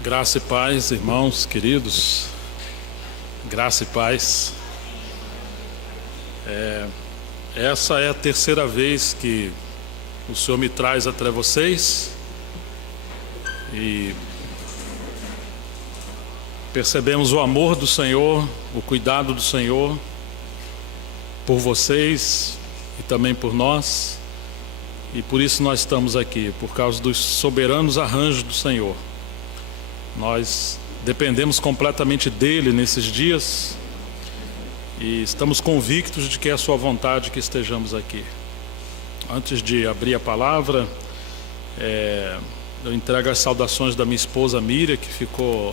Graça e paz, irmãos queridos, graça e paz. Essa é a terceira vez que o Senhor me traz até vocês e percebemos o amor do Senhor, o cuidado do Senhor por vocês e também por nós, e por isso nós estamos aqui, por causa dos soberanos arranjos do Senhor. Nós dependemos completamente dele nesses dias e estamos convictos de que é a sua vontade que estejamos aqui. Antes de abrir a palavra, eu entrego as saudações da minha esposa Miriam, que ficou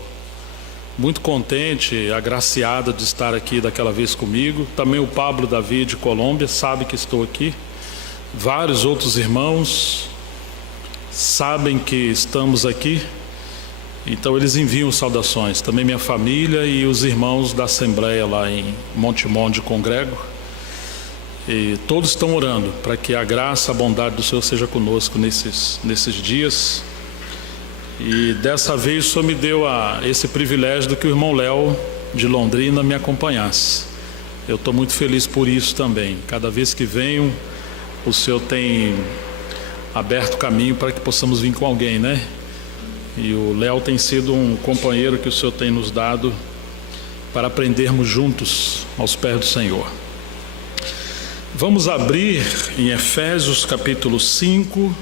muito contente, agraciada de estar aqui daquela vez comigo. Também o Pablo Davi de Colômbia sabe que estou aqui. Vários outros irmãos sabem que estamos aqui. Então eles enviam saudações, também minha família e os irmãos da Assembleia lá em Montemor de Congrego. E todos estão orando para que a graça, a bondade do Senhor seja conosco nesses dias. E dessa vez o Senhor me deu esse privilégio de que o irmão Léo de Londrina me acompanhasse. Eu estou muito feliz por isso também. Cada vez que venho, o Senhor tem aberto caminho para que possamos vir com alguém, né? E o Léo tem sido um companheiro que o Senhor tem nos dado para aprendermos juntos aos pés do Senhor. Vamos abrir em Efésios capítulo 5.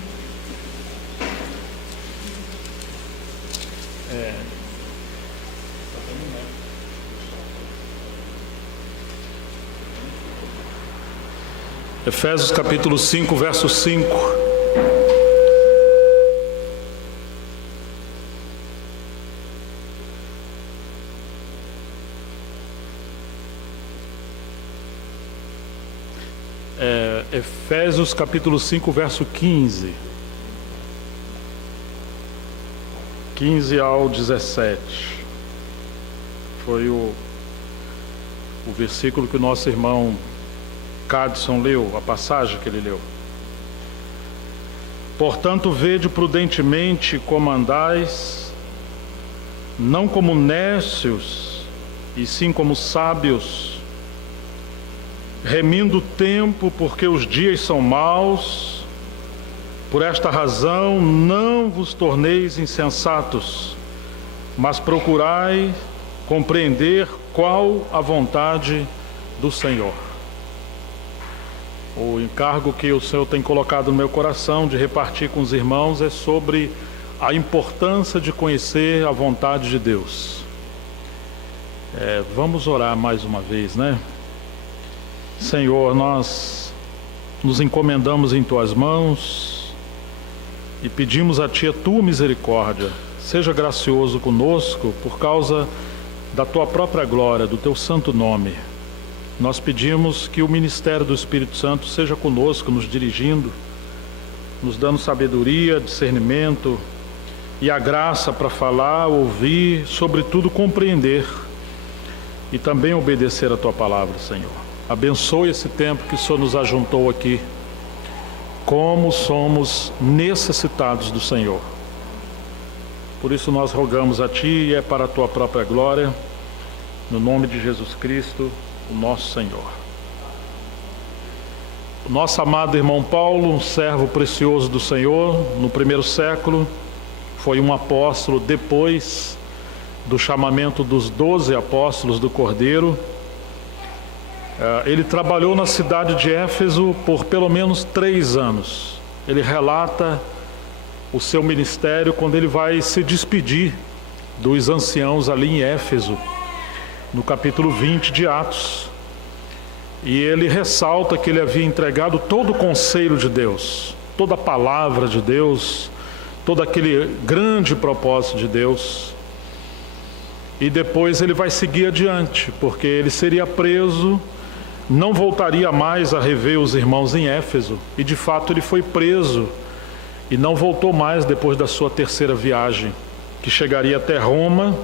Efésios capítulo 5, verso 5. Efésios capítulo 5, verso 15. 15 ao 17. Foi o versículo que o nosso irmão Cadson leu, a passagem que ele leu. Portanto, vede prudentemente como andais, não como nécios, e sim como sábios, remindo o tempo, porque os dias são maus. Por esta razão não vos torneis insensatos, mas procurai compreender qual a vontade do Senhor. O encargo que o Senhor tem colocado no meu coração de repartir com os irmãos é sobre a importância de conhecer a vontade de Deus. Vamos orar mais uma vez, né? Senhor, nós nos encomendamos em Tuas mãos e pedimos a Ti a Tua misericórdia. Seja gracioso conosco por causa da Tua própria glória, do Teu santo nome. Nós pedimos que o ministério do Espírito Santo seja conosco, nos dirigindo, nos dando sabedoria, discernimento e a graça para falar, ouvir, sobretudo compreender e também obedecer a Tua palavra, Senhor. Abençoe esse tempo que o Senhor nos ajuntou aqui. Como somos necessitados do Senhor. Por isso nós rogamos a Ti, e é para a Tua própria glória, no nome de Jesus Cristo, o nosso Senhor. O nosso amado irmão Paulo, um servo precioso do Senhor, no primeiro século, foi um apóstolo depois do chamamento dos 12 apóstolos do Cordeiro. Ele trabalhou na cidade de Éfeso por pelo menos 3 anos. Ele relata o seu ministério quando ele vai se despedir dos anciãos ali em Éfeso, no capítulo 20 de Atos. E ele ressalta que ele havia entregado todo o conselho de Deus, toda a palavra de Deus, todo aquele grande propósito de Deus. E depois ele vai seguir adiante, porque ele seria preso, não voltaria mais a rever os irmãos em Éfeso, e de fato ele foi preso e não voltou mais depois da sua terceira viagem, que chegaria até Roma.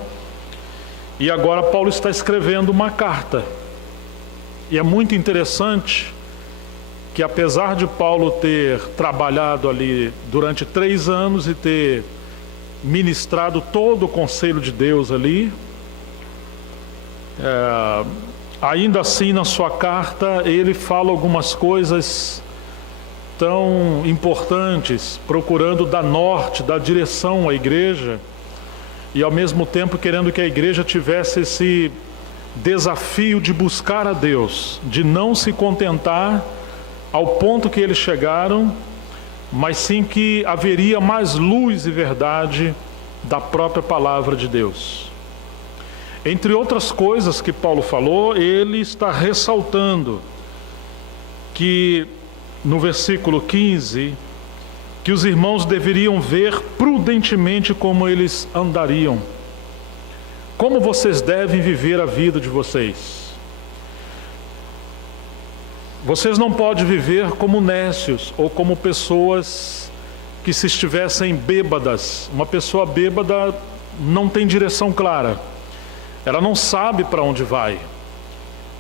E agora Paulo está escrevendo uma carta, e é muito interessante que apesar de Paulo ter trabalhado ali durante 3 anos e ter ministrado todo o conselho de Deus ali. Ainda assim, na sua carta, ele fala algumas coisas tão importantes, procurando dar norte, dar direção à igreja, e ao mesmo tempo querendo que a igreja tivesse esse desafio de buscar a Deus, de não se contentar ao ponto que eles chegaram, mas sim que haveria mais luz e verdade da própria palavra de Deus. Entre outras coisas que Paulo falou, ele está ressaltando que no versículo 15, que os irmãos deveriam ver prudentemente como eles andariam. Como vocês devem viver a vida de vocês? Vocês não podem viver como nécios ou como pessoas que se estivessem bêbadas. Uma pessoa bêbada não tem direção clara. Ela não sabe para onde vai.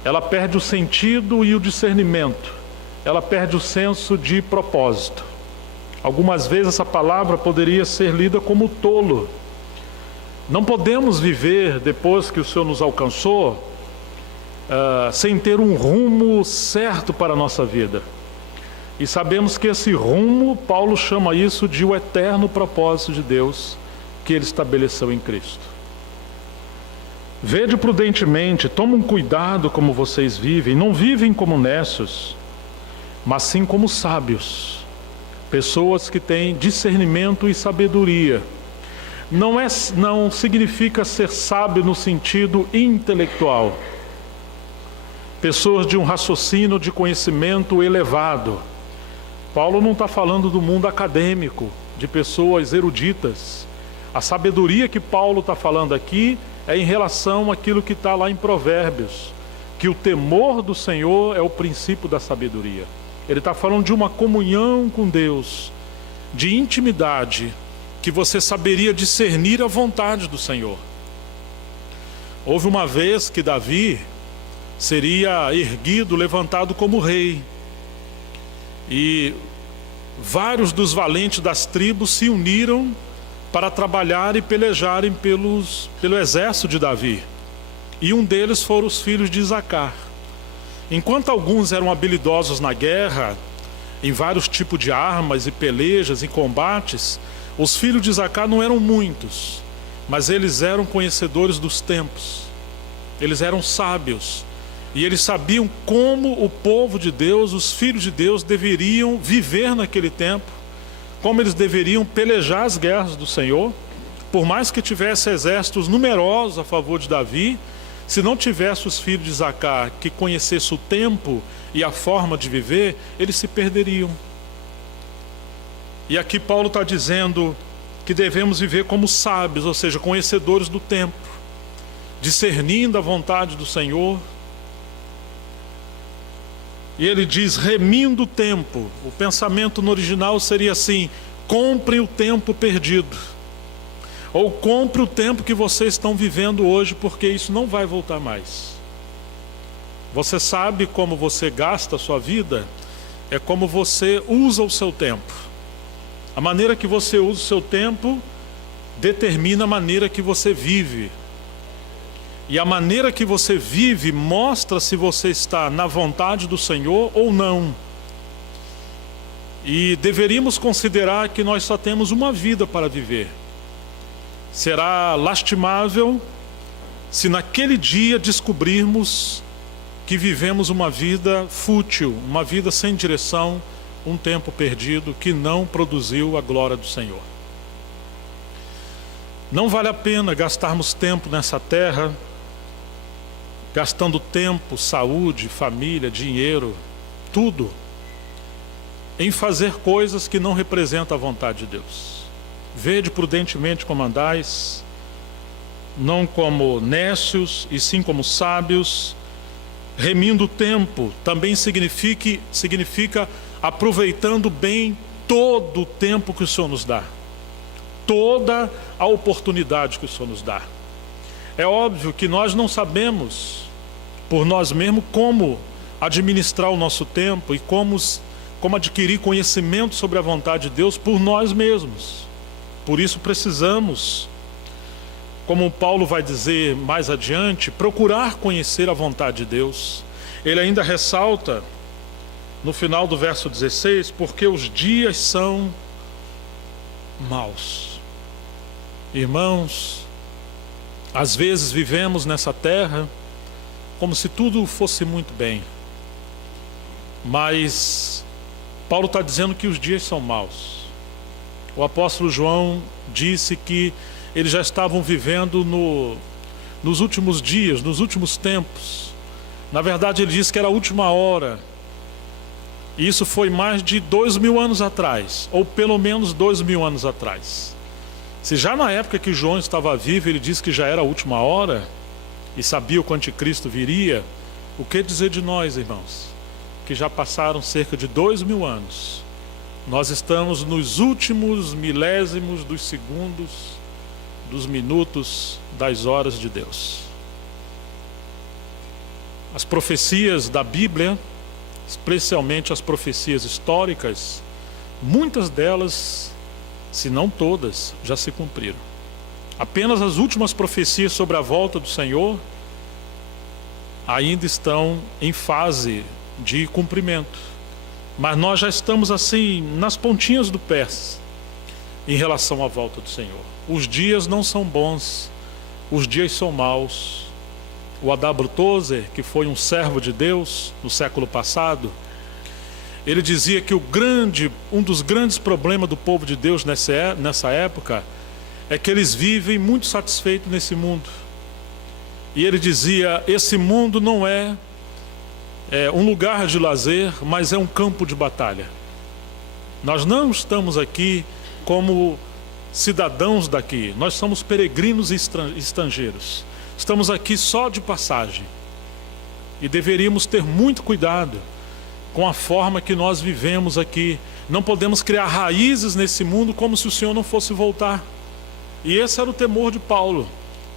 Ela perde o sentido e o discernimento. Ela perde o senso de propósito. Algumas vezes essa palavra poderia ser lida como tolo. Não podemos viver, depois que o Senhor nos alcançou, sem ter um rumo certo para a nossa vida. E sabemos que esse rumo, Paulo chama isso de o eterno propósito de Deus que Ele estabeleceu em Cristo. Vede prudentemente, tomem cuidado como vocês vivem, não vivem como nécios, mas sim como sábios, pessoas que têm discernimento e sabedoria. Não significa ser sábio no sentido intelectual. Pessoas de um raciocínio de conhecimento elevado. Paulo não está falando do mundo acadêmico, de pessoas eruditas. A sabedoria que Paulo está falando aqui é em relação àquilo que está lá em Provérbios, que o temor do Senhor é o princípio da sabedoria. Ele está falando de uma comunhão com Deus, de intimidade, que você saberia discernir a vontade do Senhor. Houve uma vez que Davi seria erguido, levantado como rei, e vários dos valentes das tribos se uniram para trabalhar e pelejarem pelo exército de Davi, e um deles foram os filhos de Isacar. Enquanto alguns eram habilidosos na guerra, em vários tipos de armas e pelejas e combates, os filhos de Isacar não eram muitos, mas eles eram conhecedores dos tempos, eles eram sábios, e eles sabiam como o povo de Deus, os filhos de Deus, deveriam viver naquele tempo, como eles deveriam pelejar as guerras do Senhor. Por mais que tivesse exércitos numerosos a favor de Davi, se não tivesse os filhos de Isacar que conhecessem o tempo e a forma de viver, eles se perderiam. E aqui Paulo está dizendo que devemos viver como sábios, ou seja, conhecedores do tempo, discernindo a vontade do Senhor. E ele diz, remindo o tempo. O pensamento no original seria assim: comprem o tempo perdido, ou compre o tempo que vocês estão vivendo hoje, porque isso não vai voltar mais. Você sabe como você gasta a sua vida? É como você usa o seu tempo. A maneira que você usa o seu tempo determina a maneira que você vive. E a maneira que você vive mostra se você está na vontade do Senhor ou não. E deveríamos considerar que nós só temos uma vida para viver. Será lastimável se naquele dia descobrirmos que vivemos uma vida fútil, uma vida sem direção, um tempo perdido que não produziu a glória do Senhor. Não vale a pena gastarmos tempo nessa terra, gastando tempo, saúde, família, dinheiro, tudo, em fazer coisas que não representam a vontade de Deus. Vede prudentemente como andais, não como nécios, e sim como sábios. Remindo o tempo também significa aproveitando bem todo o tempo que o Senhor nos dá, toda a oportunidade que o Senhor nos dá. É óbvio que nós não sabemos por nós mesmos como administrar o nosso tempo e como adquirir conhecimento sobre a vontade de Deus por nós mesmos, por isso precisamos, como Paulo vai dizer mais adiante, procurar conhecer a vontade de Deus. Ele ainda ressalta no final do verso 16, porque os dias são maus. Irmãos, às vezes vivemos nessa terra como se tudo fosse muito bem, mas Paulo está dizendo que os dias são maus. O apóstolo João disse que eles já estavam vivendo nos últimos dias, nos últimos tempos. Na verdade, ele disse que era a última hora. E isso foi mais de 2000 anos atrás, ou pelo menos 2000 anos atrás. Se já na época que João estava vivo, ele disse que já era a última hora, e sabia que o anticristo viria, o que dizer de nós, irmãos? Que já passaram cerca de 2000 anos. Nós estamos nos últimos milésimos dos segundos, dos minutos, das horas de Deus. As profecias da Bíblia, especialmente as profecias históricas, muitas delas, se não todas, já se cumpriram. Apenas as últimas profecias sobre a volta do Senhor ainda estão em fase de cumprimento. Mas nós já estamos assim, nas pontinhas do pé, em relação à volta do Senhor. Os dias não são bons, os dias são maus. O A.W. Tozer, que foi um servo de Deus no século passado, ele dizia que um dos grandes problemas do povo de Deus nessa época é que eles vivem muito satisfeitos nesse mundo. E ele dizia, esse mundo não é um lugar de lazer, mas é um campo de batalha. Nós não estamos aqui como cidadãos daqui, nós somos peregrinos e estrangeiros. Estamos aqui só de passagem. E deveríamos ter muito cuidado com a forma que nós vivemos aqui. Não podemos criar raízes nesse mundo como se o Senhor não fosse voltar. E esse era o temor de Paulo,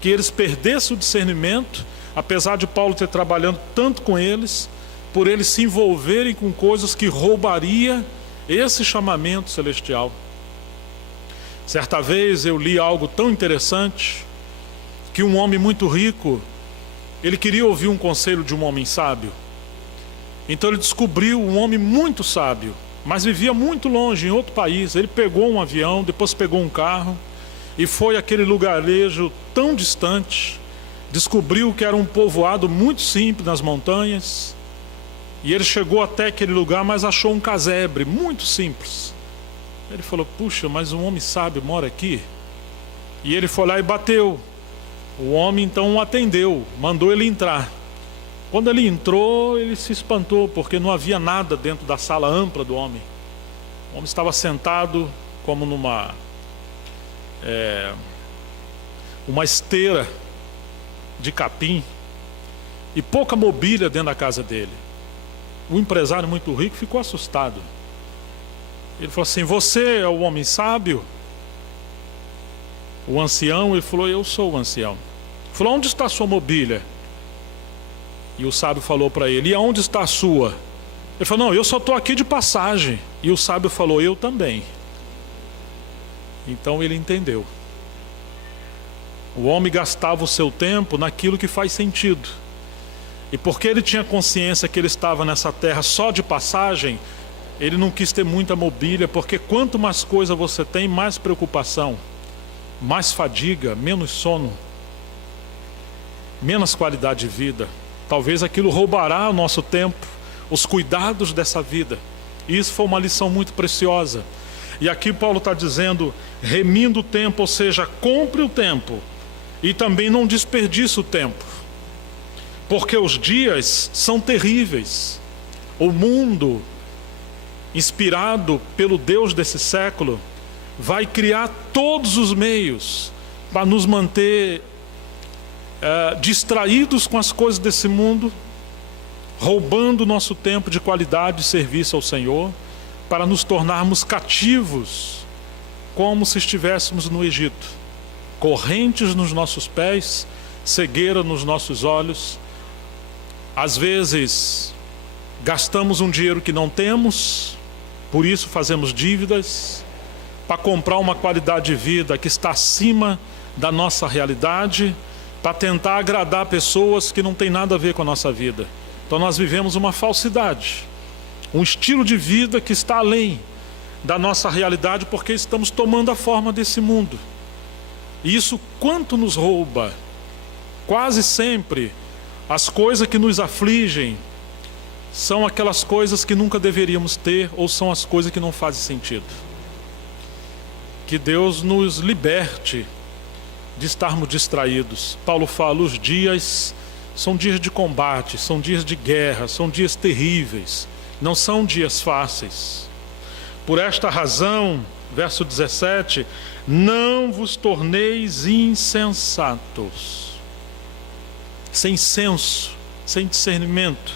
que eles perdessem o discernimento, apesar de Paulo ter trabalhado tanto com eles, por eles se envolverem com coisas que roubaria esse chamamento celestial. Certa vez eu li algo tão interessante, que um homem muito rico, ele queria ouvir um conselho de um homem sábio. Então ele descobriu um homem muito sábio, mas vivia muito longe, em outro país. Ele pegou um avião, depois pegou um carro e foi àquele lugarejo tão distante. Descobriu que era um povoado muito simples nas montanhas. E ele chegou até aquele lugar, mas achou um casebre muito simples. Ele falou, puxa, mas um homem sábio mora aqui? E ele foi lá e bateu. O homem então o atendeu, mandou ele entrar. Quando ele entrou, ele se espantou, porque não havia nada dentro da sala ampla do homem. O homem estava sentado como numa uma esteira de capim e pouca mobília dentro da casa dele. O empresário muito rico ficou assustado. Ele falou assim, você é o homem sábio? O ancião, ele falou, eu sou o ancião. Ele falou, onde está a sua mobília? E o sábio falou para ele, e aonde está a sua? Ele falou, não, eu só estou aqui de passagem. E o sábio falou, eu também. Então ele entendeu. O homem gastava o seu tempo naquilo que faz sentido. E porque ele tinha consciência que ele estava nessa terra só de passagem, ele não quis ter muita mobília, porque quanto mais coisa você tem, mais preocupação, mais fadiga, menos sono, menos qualidade de vida. Talvez aquilo roubará o nosso tempo, os cuidados dessa vida. E isso foi uma lição muito preciosa. E aqui Paulo está dizendo, remindo o tempo, ou seja, compre o tempo e também não desperdice o tempo, porque os dias são terríveis. O mundo, inspirado pelo Deus desse século, vai criar todos os meios para nos manter distraídos com as coisas desse mundo, roubando nosso tempo de qualidade de serviço ao Senhor, para nos tornarmos cativos, como se estivéssemos no Egito, correntes nos nossos pés, cegueira nos nossos olhos. Às vezes gastamos um dinheiro que não temos, por isso fazemos dívidas. para comprar uma qualidade de vida que está acima da nossa realidade, para tentar agradar pessoas que não têm nada a ver com a nossa vida. Então nós vivemos uma falsidade, um estilo de vida que está além da nossa realidade, porque estamos tomando a forma desse mundo. E isso quanto nos rouba. Quase sempre as coisas que nos afligem são aquelas coisas que nunca deveríamos ter, ou são as coisas que não fazem sentido. Que Deus nos liberte de estarmos distraídos. Paulo fala, os dias são dias de combate, são dias de guerra, são dias terríveis, não são dias fáceis. Por esta razão, verso 17, não vos torneis insensatos, sem senso, sem discernimento,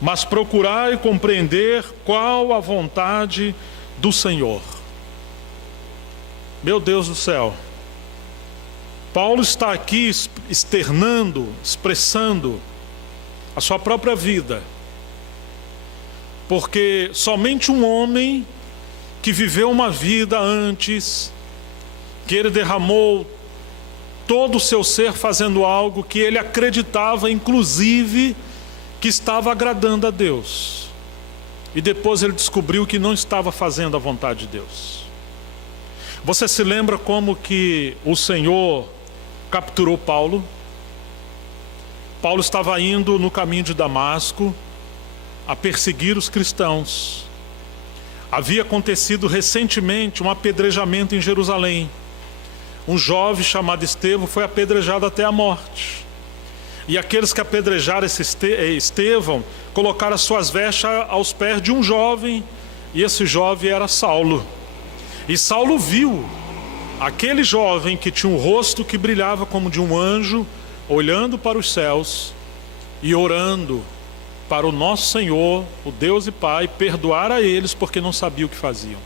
mas procurai compreender qual a vontade do Senhor. Meu Deus do céu, Paulo está aqui externando, expressando a sua própria vida, porque somente um homem que viveu uma vida antes, que ele derramou todo o seu ser fazendo algo que ele acreditava, inclusive, que estava agradando a Deus, e depois ele descobriu que não estava fazendo a vontade de Deus. Você se lembra como que o Senhor capturou Paulo? Paulo estava indo no caminho de Damasco a perseguir os cristãos. Havia acontecido recentemente um apedrejamento em Jerusalém. Um jovem chamado Estevão foi apedrejado até a morte. E aqueles que apedrejaram esse Estevão colocaram as suas vestes aos pés de um jovem, e esse jovem era Saulo. E Saulo viu aquele jovem que tinha um rosto que brilhava como de um anjo, olhando para os céus e orando para o nosso Senhor, o Deus e Pai, perdoar a eles porque não sabia o que faziam.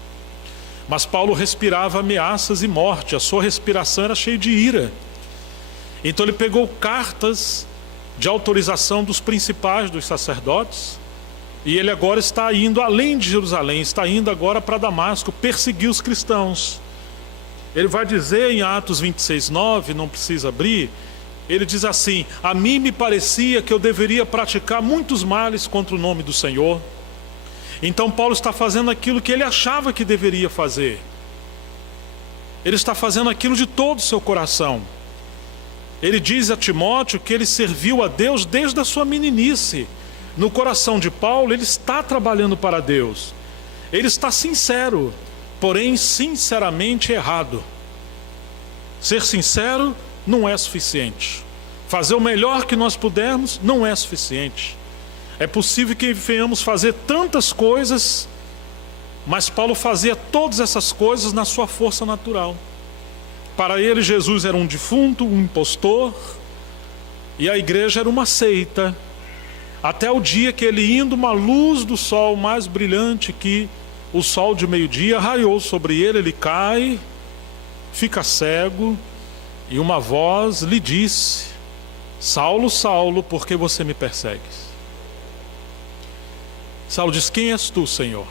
Mas Paulo respirava ameaças e morte, a sua respiração era cheia de ira. Então ele pegou cartas de autorização dos principais, dos sacerdotes, e ele agora está indo além de Jerusalém, está indo agora para Damasco perseguir os cristãos. Ele vai dizer em Atos 26:9, não precisa abrir, ele diz assim: a mim me parecia que eu deveria praticar muitos males contra o nome do Senhor. Então Paulo está fazendo aquilo que ele achava que deveria fazer. Ele está fazendo aquilo de todo o seu coração. Ele diz a Timóteo que ele serviu a Deus desde a sua meninice. No coração de Paulo, ele está trabalhando para Deus. Ele está sincero, porém sinceramente errado. Ser sincero não é suficiente. Fazer o melhor que nós pudermos não é suficiente. É possível que venhamos fazer tantas coisas, mas Paulo fazia todas essas coisas na sua força natural. Para ele, Jesus era um defunto, um impostor, e a igreja era uma seita, até o dia que ele, indo uma luz do sol mais brilhante que o sol de meio-dia, raiou sobre ele, ele cai, fica cego, e uma voz lhe disse: Saulo, Saulo, por que você me persegues? Saulo diz: quem és tu, Senhor?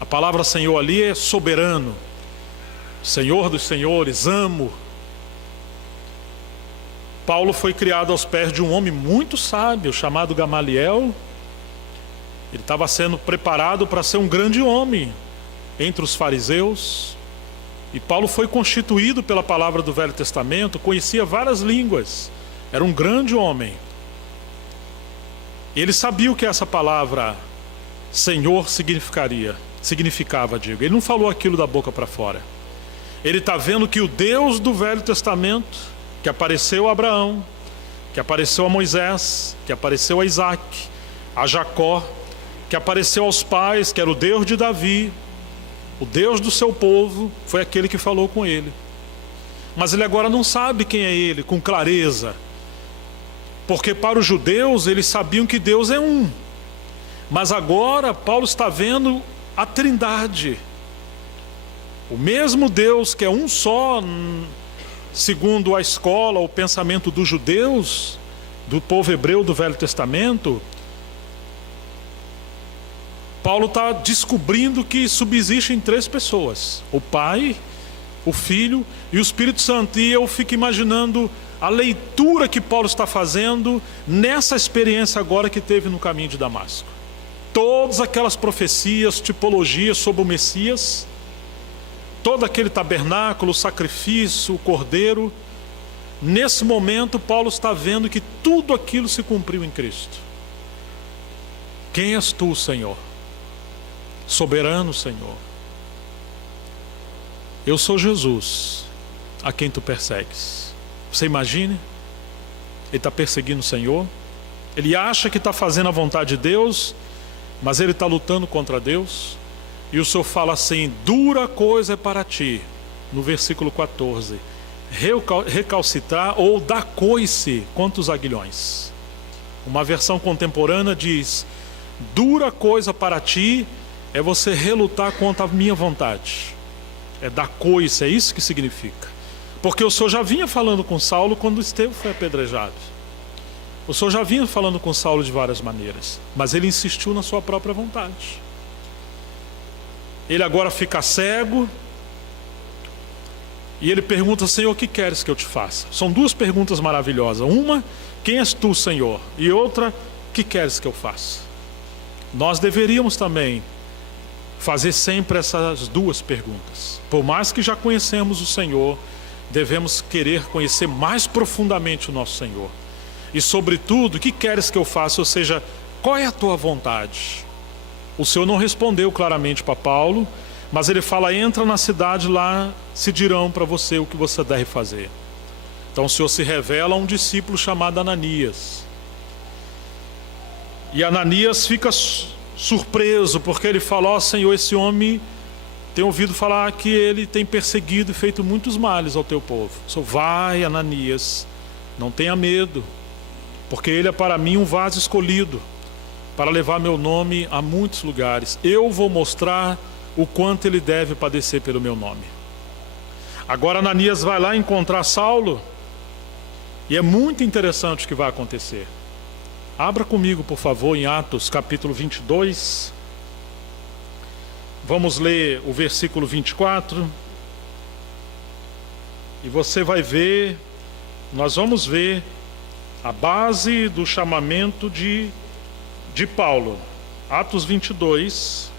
A palavra Senhor ali é soberano, Senhor dos senhores, amo. Paulo foi criado aos pés de um homem muito sábio, chamado Gamaliel. Ele estava sendo preparado para ser um grande homem entre os fariseus. E Paulo foi constituído pela palavra do Velho Testamento, conhecia várias línguas, era um grande homem. Ele sabia o que essa palavra Senhor significava, digo. Ele não falou aquilo da boca para fora. Ele está vendo que o Deus do Velho Testamento, que apareceu a Abraão, que apareceu a Moisés, que apareceu a Isaac, a Jacó, que apareceu aos pais, que era o Deus de Davi, o Deus do seu povo, foi aquele que falou com ele. Mas ele agora não sabe quem é ele com clareza, porque para os judeus eles sabiam que Deus é um. Mas agora Paulo está vendo a Trindade, o mesmo Deus que é um só, segundo a escola, o pensamento dos judeus, do povo hebreu do Velho Testamento. Paulo está descobrindo que subsistem 3 pessoas: o Pai, o Filho e o Espírito Santo. E eu fico imaginando a leitura que Paulo está fazendo nessa experiência agora que teve no caminho de Damasco. Todas aquelas profecias, tipologias sobre o Messias, todo aquele tabernáculo, o sacrifício, o cordeiro. Nesse momento Paulo está vendo que tudo aquilo se cumpriu em Cristo. Quem és tu, Senhor? Soberano Senhor. Eu sou Jesus, a quem tu persegues. Você imagine? Ele está perseguindo o Senhor. Ele acha que está fazendo a vontade de Deus, mas ele está lutando contra Deus. E o Senhor fala assim: dura coisa é para ti, no versículo 14, recalcitrar ou dar coice contra os aguilhões. Uma versão contemporânea diz: dura coisa para ti é você relutar contra a minha vontade. É dar coice, é isso que significa. Porque o Senhor já vinha falando com Saulo quando Estevão foi apedrejado. O Senhor já vinha falando com Saulo de várias maneiras, mas ele insistiu na sua própria vontade. Ele agora fica cego e ele pergunta: Senhor, o que queres que eu te faça? São 2 perguntas maravilhosas. Uma: quem és tu, Senhor? E outra: o que queres que eu faça? Nós deveríamos também fazer sempre essas 2 perguntas. Por mais que já conhecemos o Senhor, devemos querer conhecer mais profundamente o nosso Senhor. E sobretudo, o que queres que eu faça? Ou seja, qual é a tua vontade? O Senhor não respondeu claramente para Paulo, mas ele fala: entra na cidade, lá se dirão para você o que você deve fazer. Então o Senhor se revela a um discípulo chamado Ananias. E Ananias fica surpreso, porque ele fala: ó Senhor, esse homem, tem ouvido falar que ele tem perseguido e feito muitos males ao teu povo. O Senhor: vai, Ananias, não tenha medo, porque ele é para mim um vaso escolhido, para levar meu nome a muitos lugares. Eu vou mostrar o quanto ele deve padecer pelo meu nome. Agora Ananias vai lá encontrar Saulo, e é muito interessante o que vai acontecer. Abra comigo, por favor, em Atos capítulo 22. Vamos ler o versículo 24. E você vai ver, nós vamos ver a base do chamamento de Paulo. Atos 22.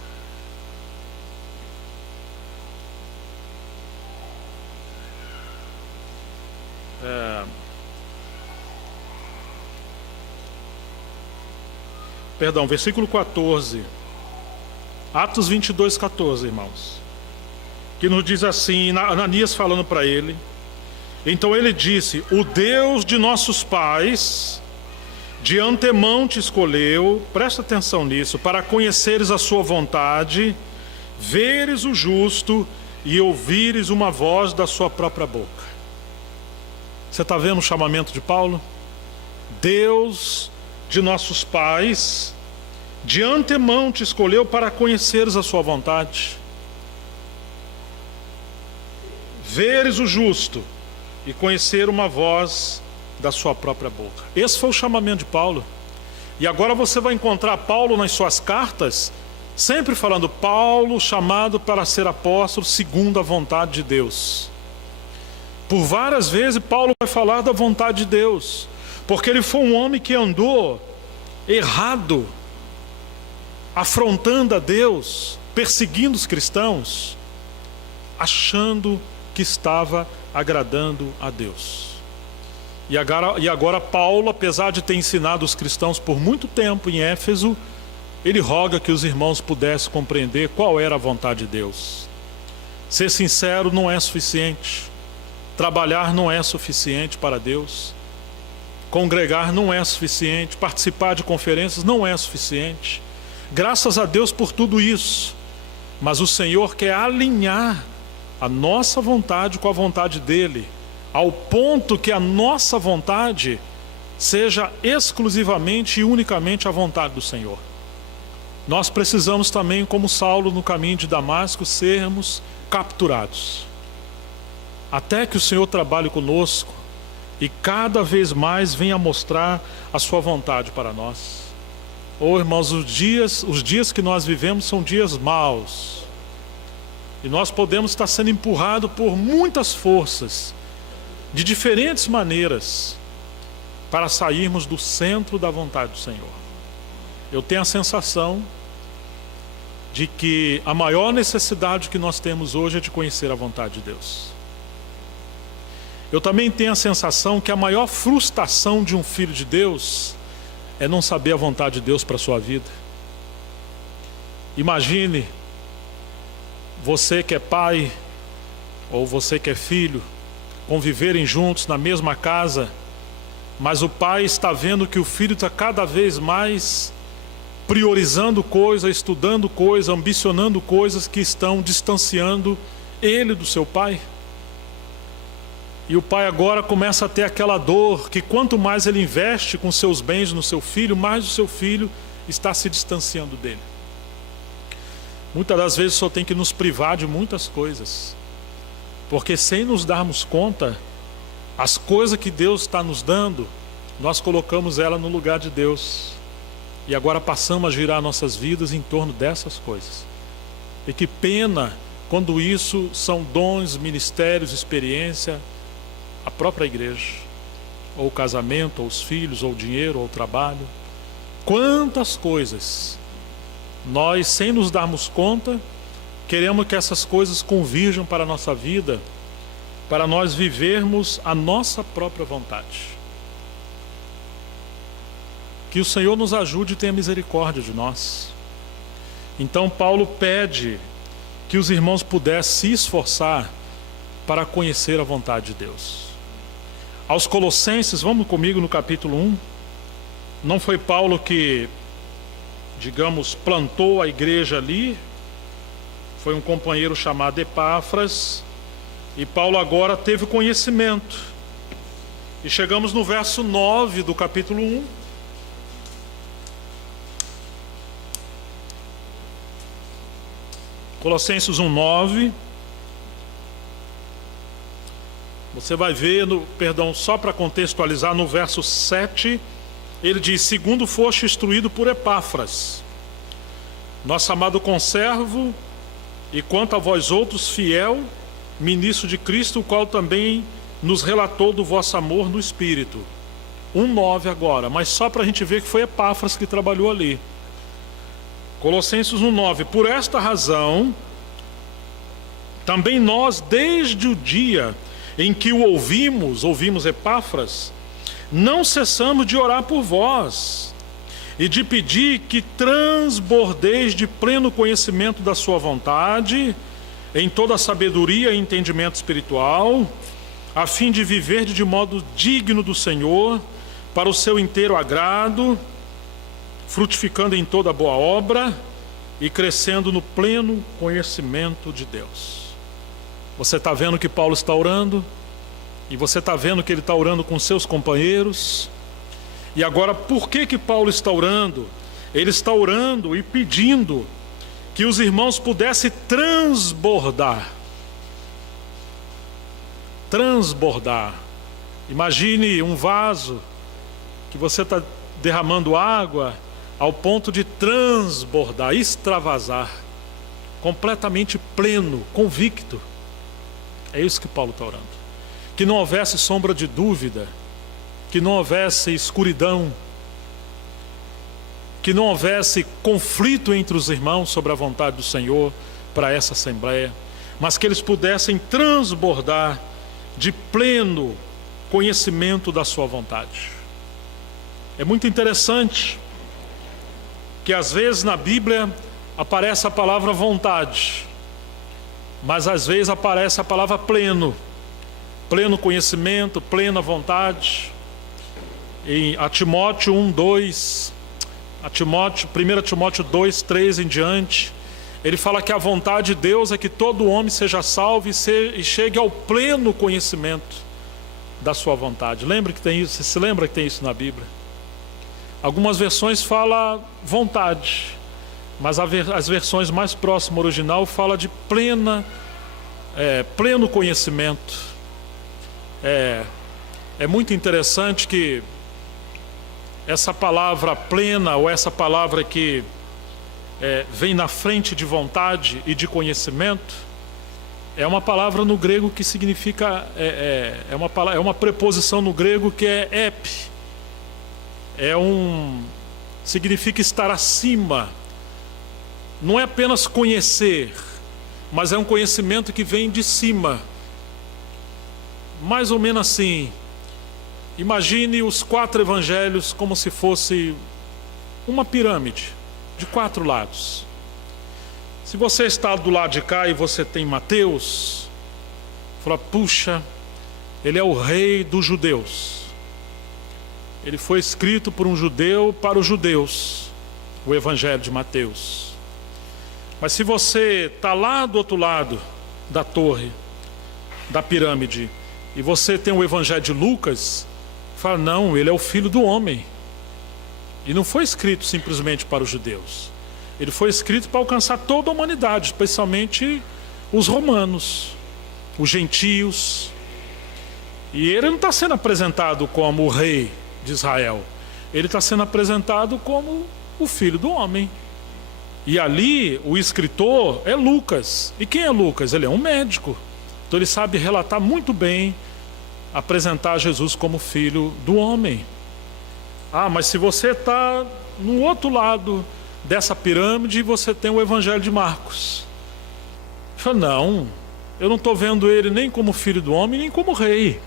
Versículo 14. Atos 22, 14, irmãos. Que nos diz assim, Ananias falando para ele: então ele disse: o Deus de nossos pais de antemão te escolheu, presta atenção nisso, para conheceres a sua vontade, veres o justo e ouvires uma voz da sua própria boca. Você está vendo o chamamento de Paulo? Deus de nossos pais de antemão te escolheu para conheceres a sua vontade, veres o justo e conhecer uma voz da sua própria boca. Esse foi o chamamento de Paulo. E agora você vai encontrar Paulo nas suas cartas sempre falando: Paulo, chamado para ser apóstolo segundo a vontade de Deus. Por várias vezes Paulo vai falar da vontade de Deus, porque ele foi um homem que andou errado, afrontando a Deus, perseguindo os cristãos, achando que estava agradando a Deus. E agora Paulo, apesar de ter ensinado os cristãos por muito tempo em Éfeso, ele roga que os irmãos pudessem compreender qual era a vontade de Deus. Ser sincero não é suficiente. Trabalhar não é suficiente para Deus. Congregar não é suficiente. Participar de conferências não é suficiente. Graças a Deus por tudo isso. Mas o Senhor quer alinhar a nossa vontade com a vontade dEle, ao ponto que a nossa vontade seja exclusivamente e unicamente a vontade do Senhor. Nós precisamos também, como Saulo no caminho de Damasco, sermos capturados, até que o Senhor trabalhe conosco e cada vez mais venha mostrar a sua vontade para nós. Oh, irmãos, os dias que nós vivemos são dias maus. E nós podemos estar sendo empurrados por muitas forças, de diferentes maneiras, para sairmos do centro da vontade do Senhor. Eu tenho a sensação de que a maior necessidade que nós temos hoje é de conhecer a vontade de Deus. Eu também tenho a sensação que a maior frustração de um filho de Deus é não saber a vontade de Deus para a sua vida. Imagine você que é pai ou você que é filho conviverem juntos na mesma casa, mas o pai está vendo que o filho está cada vez mais priorizando coisas, estudando coisas, ambicionando coisas que estão distanciando ele do seu pai. E o pai agora começa a ter aquela dor que quanto mais ele investe com seus bens no seu filho, mais o seu filho está se distanciando dele. Muitas das vezes só tem que nos privar de muitas coisas, porque sem nos darmos conta, as coisas que Deus está nos dando, nós colocamos ela no lugar de Deus, e agora passamos a girar nossas vidas em torno dessas coisas. E que pena quando isso são dons, ministérios, experiência, a própria igreja, ou o casamento, ou os filhos, ou o dinheiro, ou o trabalho. Quantas coisas nós, sem nos darmos conta, queremos que essas coisas convirjam para a nossa vida, para nós vivermos a nossa própria vontade. Que o Senhor nos ajude e tenha misericórdia de nós. Então Paulo pede que os irmãos pudessem se esforçar para conhecer a vontade de Deus. Aos Colossenses, vamos comigo no capítulo 1. Não foi Paulo que, digamos, plantou a igreja ali. Foi um companheiro chamado Epáfras. E Paulo agora teve conhecimento. E chegamos no verso 9 do capítulo 1. Colossenses 1:9. Você vai ver, só para contextualizar, no verso 7, ele diz: segundo foste instruído por Epáfras, nosso amado conservo, e quanto a vós outros, fiel ministro de Cristo, o qual também nos relatou do vosso amor no Espírito. 1:9 agora, mas só para a gente ver que foi Epáfras que trabalhou ali. Colossenses 1:9. Por esta razão, também nós, desde o dia em que o ouvimos Epáfras, não cessamos de orar por vós e de pedir que transbordeis de pleno conhecimento da sua vontade, em toda a sabedoria e entendimento espiritual, a fim de viver de modo digno do Senhor, para o seu inteiro agrado, frutificando em toda boa obra e crescendo no pleno conhecimento de Deus. Você está vendo que Paulo está orando, e você está vendo que ele está orando com seus companheiros. E agora, por que Paulo está orando? Ele está orando e pedindo que os irmãos pudessem transbordar. Transbordar. Imagine um vaso que você está derramando água ao ponto de transbordar, extravasar, completamente pleno, convicto. É isso que Paulo está orando. Que não houvesse sombra de dúvida, que não houvesse escuridão, que não houvesse conflito entre os irmãos sobre a vontade do Senhor para essa assembleia, mas que eles pudessem transbordar de pleno conhecimento da sua vontade. É muito interessante que às vezes na Bíblia aparece a palavra vontade, mas às vezes aparece a palavra pleno, pleno conhecimento, plena vontade. Em Timóteo 1:2, 1 Timóteo 2:3 em diante, ele fala que a vontade de Deus é que todo homem seja salvo e chegue ao pleno conhecimento da sua vontade. Lembra que tem isso? Você se lembra que tem isso na Bíblia? Algumas versões falam vontade, mas as versões mais próximas ao original falam de pleno conhecimento. É muito interessante que essa palavra plena, ou essa palavra que vem na frente de vontade e de conhecimento, é uma palavra no grego que significa, é uma preposição no grego que é ep. Significa estar acima. Não é apenas conhecer, mas é um conhecimento que vem de cima. Mais ou menos assim. Imagine os 4 evangelhos como se fosse uma pirâmide de 4 lados. Se você está do lado de cá e você tem Mateus, fala, puxa, ele é o rei dos judeus. Ele foi escrito por um judeu para os judeus, o evangelho de Mateus. Mas se você está lá do outro lado da torre, da pirâmide, e você tem o evangelho de Lucas, fala, não, ele é o filho do homem. E não foi escrito simplesmente para os judeus. Ele foi escrito para alcançar toda a humanidade, especialmente os romanos, os gentios. E ele não está sendo apresentado como o rei de Israel. Ele está sendo apresentado como o filho do homem. E ali o escritor é Lucas. E quem é Lucas? Ele é um médico. Então ele sabe relatar muito bem, apresentar Jesus como filho do homem. Ah, mas se você está no outro lado dessa pirâmide, você tem o evangelho de Marcos. Fala, não, eu não estou vendo ele nem como filho do homem, nem como rei.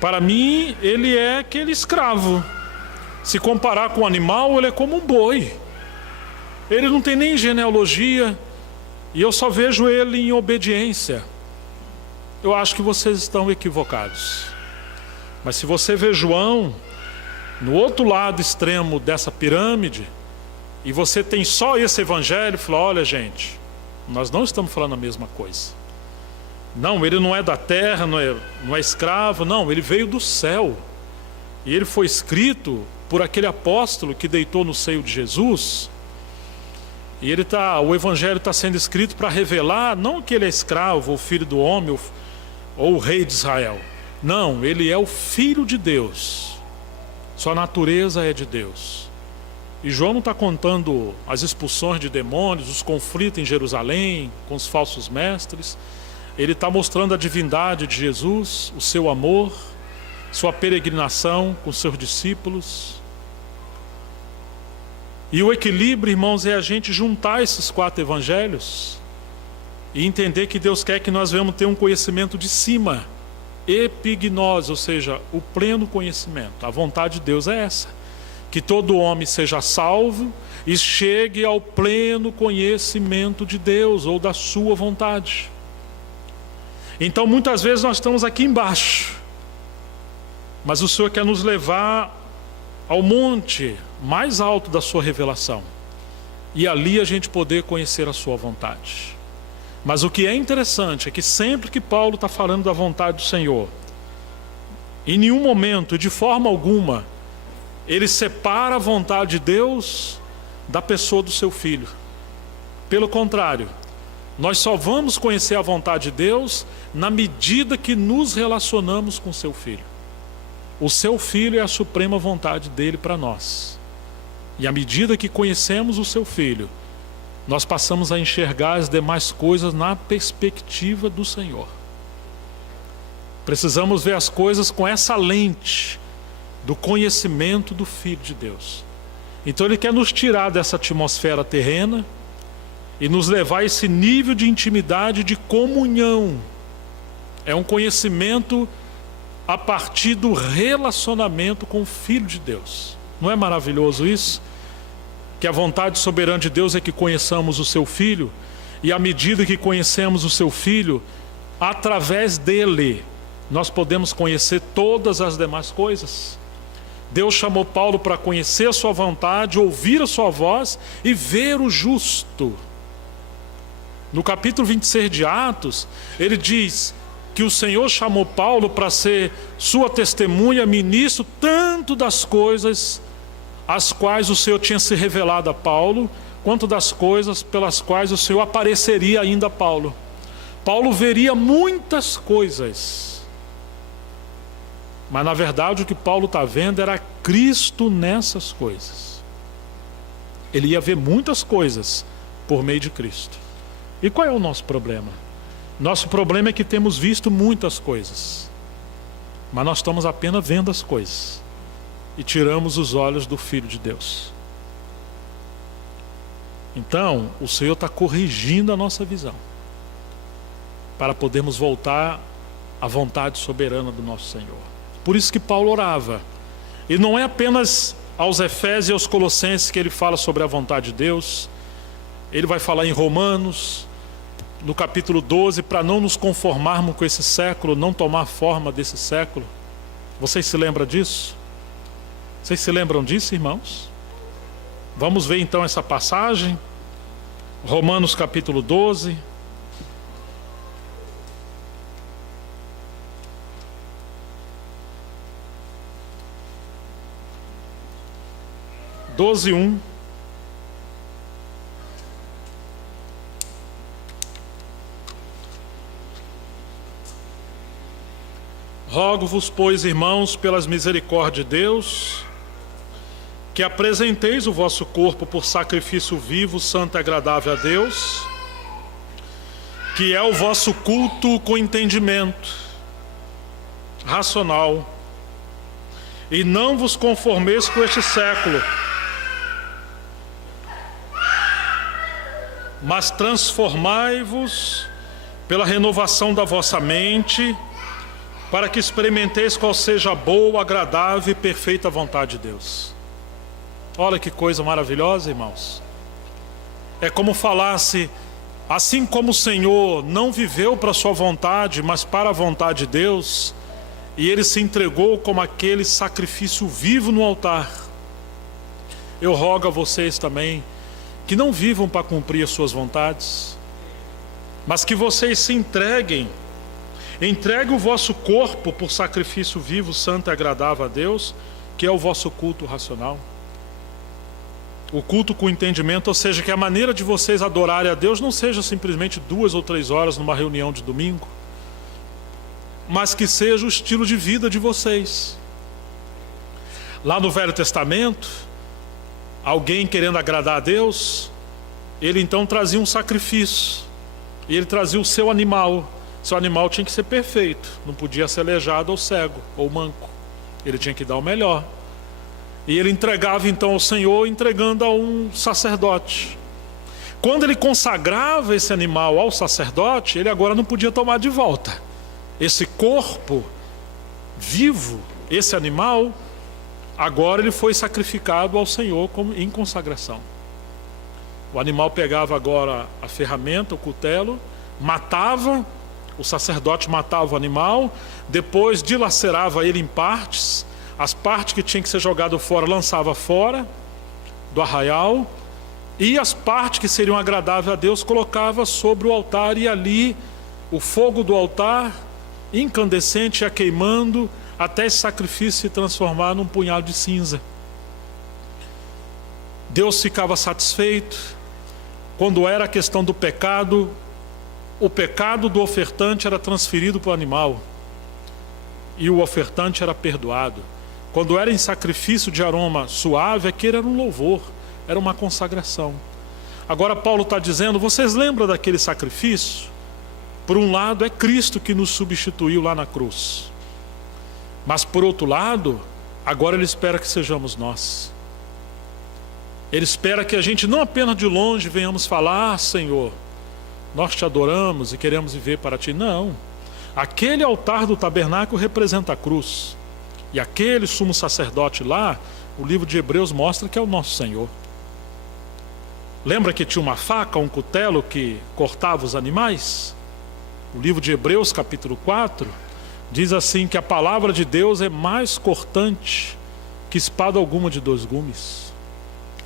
Para mim, ele é aquele escravo. Se comparar com o animal, ele é como um boi. Ele não tem nem genealogia, e eu só vejo ele em obediência. Eu acho que vocês estão equivocados. Mas se você vê João no outro lado extremo dessa pirâmide, e você tem só esse evangelho, fala, olha gente, nós não estamos falando a mesma coisa. Não, ele não é da terra, não é escravo, não, ele veio do céu. E ele foi escrito por aquele apóstolo que deitou no seio de Jesus. E o evangelho está sendo escrito para revelar, não que ele é escravo, ou filho do homem, ou o rei de Israel. Não, ele é o filho de Deus. Sua natureza é de Deus. E João não está contando as expulsões de demônios, os conflitos em Jerusalém com os falsos mestres. Ele está mostrando a divindade de Jesus, o seu amor, sua peregrinação com seus discípulos. E o equilíbrio, irmãos, é a gente juntar esses 4 evangelhos e entender que Deus quer que nós venhamos ter um conhecimento de cima, epignose, ou seja, o pleno conhecimento. A vontade de Deus é essa, que todo homem seja salvo e chegue ao pleno conhecimento de Deus ou da sua vontade. Então muitas vezes nós estamos aqui embaixo, mas o Senhor quer nos levar ao monte mais alto da sua revelação, e ali a gente poder conhecer a sua vontade. Mas o que é interessante é que sempre que Paulo está falando da vontade do Senhor, em nenhum momento e de forma alguma ele separa a vontade de Deus da pessoa do seu filho. Pelo contrário, nós só vamos conhecer a vontade de Deus na medida que nos relacionamos com o seu filho. O seu filho é a suprema vontade dele para nós. E à medida que conhecemos o seu filho, nós passamos a enxergar as demais coisas na perspectiva do Senhor. Precisamos ver as coisas com essa lente do conhecimento do Filho de Deus. Então ele quer nos tirar dessa atmosfera terrena e nos levar a esse nível de intimidade, de comunhão. É um conhecimento a partir do relacionamento com o Filho de Deus. Não é maravilhoso isso? Que a vontade soberana de Deus é que conheçamos o seu Filho, e à medida que conhecemos o seu Filho, através dele, nós podemos conhecer todas as demais coisas. Deus chamou Paulo para conhecer a sua vontade, ouvir a sua voz e ver o justo. No capítulo 26 de Atos, ele diz que o Senhor chamou Paulo para ser sua testemunha, ministro, tanto das coisas as quais o Senhor tinha se revelado a Paulo, quanto das coisas pelas quais o Senhor apareceria ainda a Paulo. Paulo veria muitas coisas Mas na verdade o que Paulo está vendo era Cristo nessas coisas. Ele ia ver muitas coisas por meio de Cristo. E qual é o nosso problema? Nosso problema é que temos visto muitas coisas, mas nós estamos apenas vendo as coisas e tiramos os olhos do Filho de Deus. Então, o Senhor está corrigindo a nossa visão para podermos voltar à vontade soberana do nosso Senhor. Por isso que Paulo orava. E não é apenas aos Efésios e aos Colossenses que ele fala sobre a vontade de Deus. Ele vai falar em Romanos, no capítulo 12, para não nos conformarmos com esse século, não tomar forma desse século. Vocês se lembram disso? Vocês se lembram disso, irmãos? Vamos ver então essa passagem. Romanos capítulo 12. Doze, 1. Rogo-vos, pois, irmãos, pelas misericórdias de Deus, que apresenteis o vosso corpo por sacrifício vivo, santo e agradável a Deus, que é o vosso culto com entendimento racional, e não vos conformeis com este século, mas transformai-vos pela renovação da vossa mente, para que experimenteis qual seja a boa, agradável e perfeita vontade de Deus. Olha que coisa maravilhosa, irmãos. É como falasse, assim como o Senhor não viveu para a sua vontade, mas para a vontade de Deus, e Ele se entregou como aquele sacrifício vivo no altar. Eu rogo a vocês também, que não vivam para cumprir as suas vontades, mas que vocês se entreguem o vosso corpo por sacrifício vivo, santo e agradável a Deus, que é o vosso culto racional. O culto com entendimento, ou seja, que a maneira de vocês adorarem a Deus não seja simplesmente 2 ou 3 horas numa reunião de domingo, mas que seja o estilo de vida de vocês. Lá no Velho Testamento, alguém querendo agradar a Deus, ele então trazia um sacrifício, e ele trazia o seu animal. Seu animal tinha que ser perfeito, não podia ser aleijado ou cego ou manco, ele tinha que dar o melhor. E ele entregava então ao Senhor, entregando a um sacerdote. Quando ele consagrava esse animal ao sacerdote, ele agora não podia tomar de volta. Esse corpo vivo, esse animal, agora ele foi sacrificado ao Senhor em consagração. O animal pegava agora a ferramenta, o cutelo, matava. O sacerdote matava o animal, depois dilacerava ele em partes, as partes que tinham que ser jogadas fora, lançava fora do arraial, e as partes que seriam agradáveis a Deus, colocava sobre o altar, e ali o fogo do altar, incandescente, ia queimando, até esse sacrifício se transformar num punhado de cinza. Deus ficava satisfeito. Quando era a questão do pecado, o pecado do ofertante era transferido para o animal, e o ofertante era perdoado. Quando era em sacrifício de aroma suave, aquele era um louvor, era uma consagração. Agora Paulo está dizendo, vocês lembram daquele sacrifício? Por um lado é Cristo que nos substituiu lá na cruz, mas por outro lado, agora Ele espera que sejamos nós. Ele espera que a gente não apenas de longe venhamos falar, Senhor, nós te adoramos e queremos viver para ti. Não, aquele altar do tabernáculo representa a cruz, e aquele sumo sacerdote lá, o livro de Hebreus mostra que é o nosso Senhor. Lembra que tinha uma faca, um cutelo que cortava os animais? O livro de Hebreus capítulo 4 diz assim, que a palavra de Deus é mais cortante que espada alguma de 2 gumes.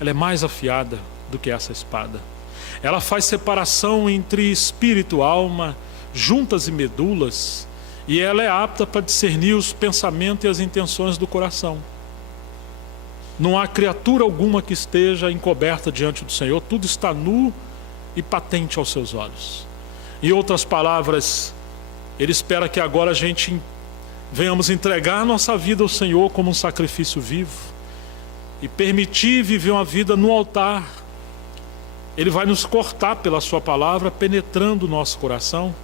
Ela é mais afiada do que essa espada. Ela faz separação entre espírito, alma, juntas e medulas, e ela é apta para discernir os pensamentos e as intenções do coração. Não há criatura alguma que esteja encoberta diante do Senhor, tudo está nu e patente aos seus olhos. Em outras palavras, Ele espera que agora a gente venhamos entregar nossa vida ao Senhor como um sacrifício vivo e permitir viver uma vida no altar. Ele vai nos cortar pela sua palavra, penetrando o nosso coração,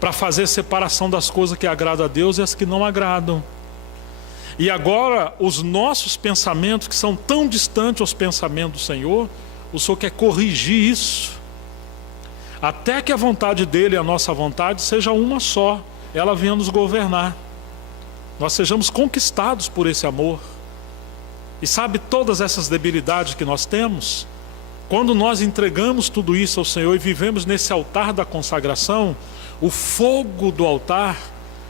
para fazer separação das coisas que agradam a Deus e as que não agradam. E agora, os nossos pensamentos, que são tão distantes aos pensamentos do Senhor, o Senhor quer corrigir isso, até que a vontade dEle e a nossa vontade seja uma só, ela venha nos governar, nós sejamos conquistados por esse amor. E sabe, todas essas debilidades que nós temos, quando nós entregamos tudo isso ao Senhor e vivemos nesse altar da consagração, o fogo do altar,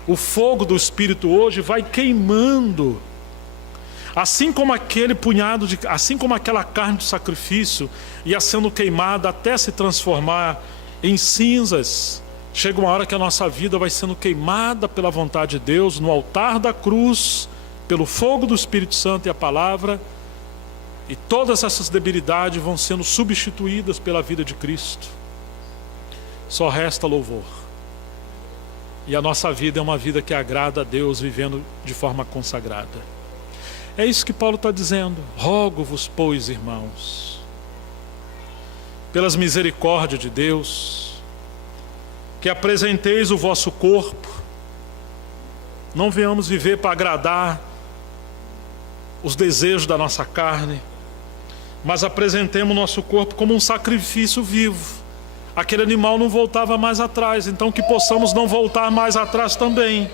o fogo do Espírito hoje vai queimando, assim como assim como aquela carne do sacrifício ia sendo queimada até se transformar em cinzas. Chega uma hora que a nossa vida vai sendo queimada pela vontade de Deus no altar da cruz, pelo fogo do Espírito Santo e a palavra, e todas essas debilidades vão sendo substituídas pela vida de Cristo. Só resta louvor. E a nossa vida é uma vida que agrada a Deus, vivendo de forma consagrada. É isso que Paulo está dizendo. Rogo-vos, pois, irmãos, pelas misericórdias de Deus, que apresenteis o vosso corpo. Não venhamos viver para agradar os desejos da nossa carne, mas apresentemos o nosso corpo como um sacrifício vivo. Aquele animal não voltava mais atrás, então que possamos não voltar mais atrás também,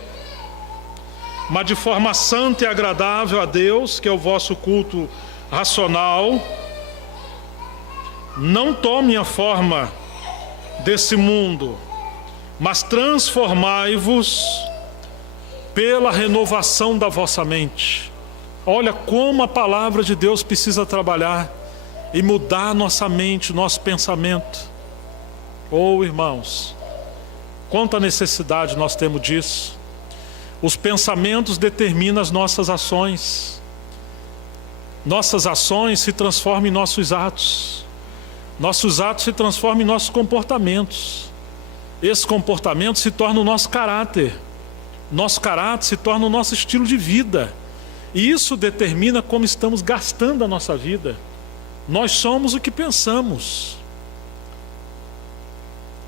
mas de forma santa e agradável a Deus, que é o vosso culto racional. Não tome a forma desse mundo, mas transformai-vos pela renovação da vossa mente. Olha como a palavra de Deus precisa trabalhar e mudar nossa mente, nosso pensamento. Oh, irmãos, quanta necessidade nós temos disso. Os pensamentos determinam as nossas ações. Nossas ações se transformam em nossos atos. Nossos atos se transformam em nossos comportamentos. Esse comportamento se torna o nosso caráter. Nosso caráter se torna o nosso estilo de vida. E isso determina como estamos gastando a nossa vida. Nós somos o que pensamos.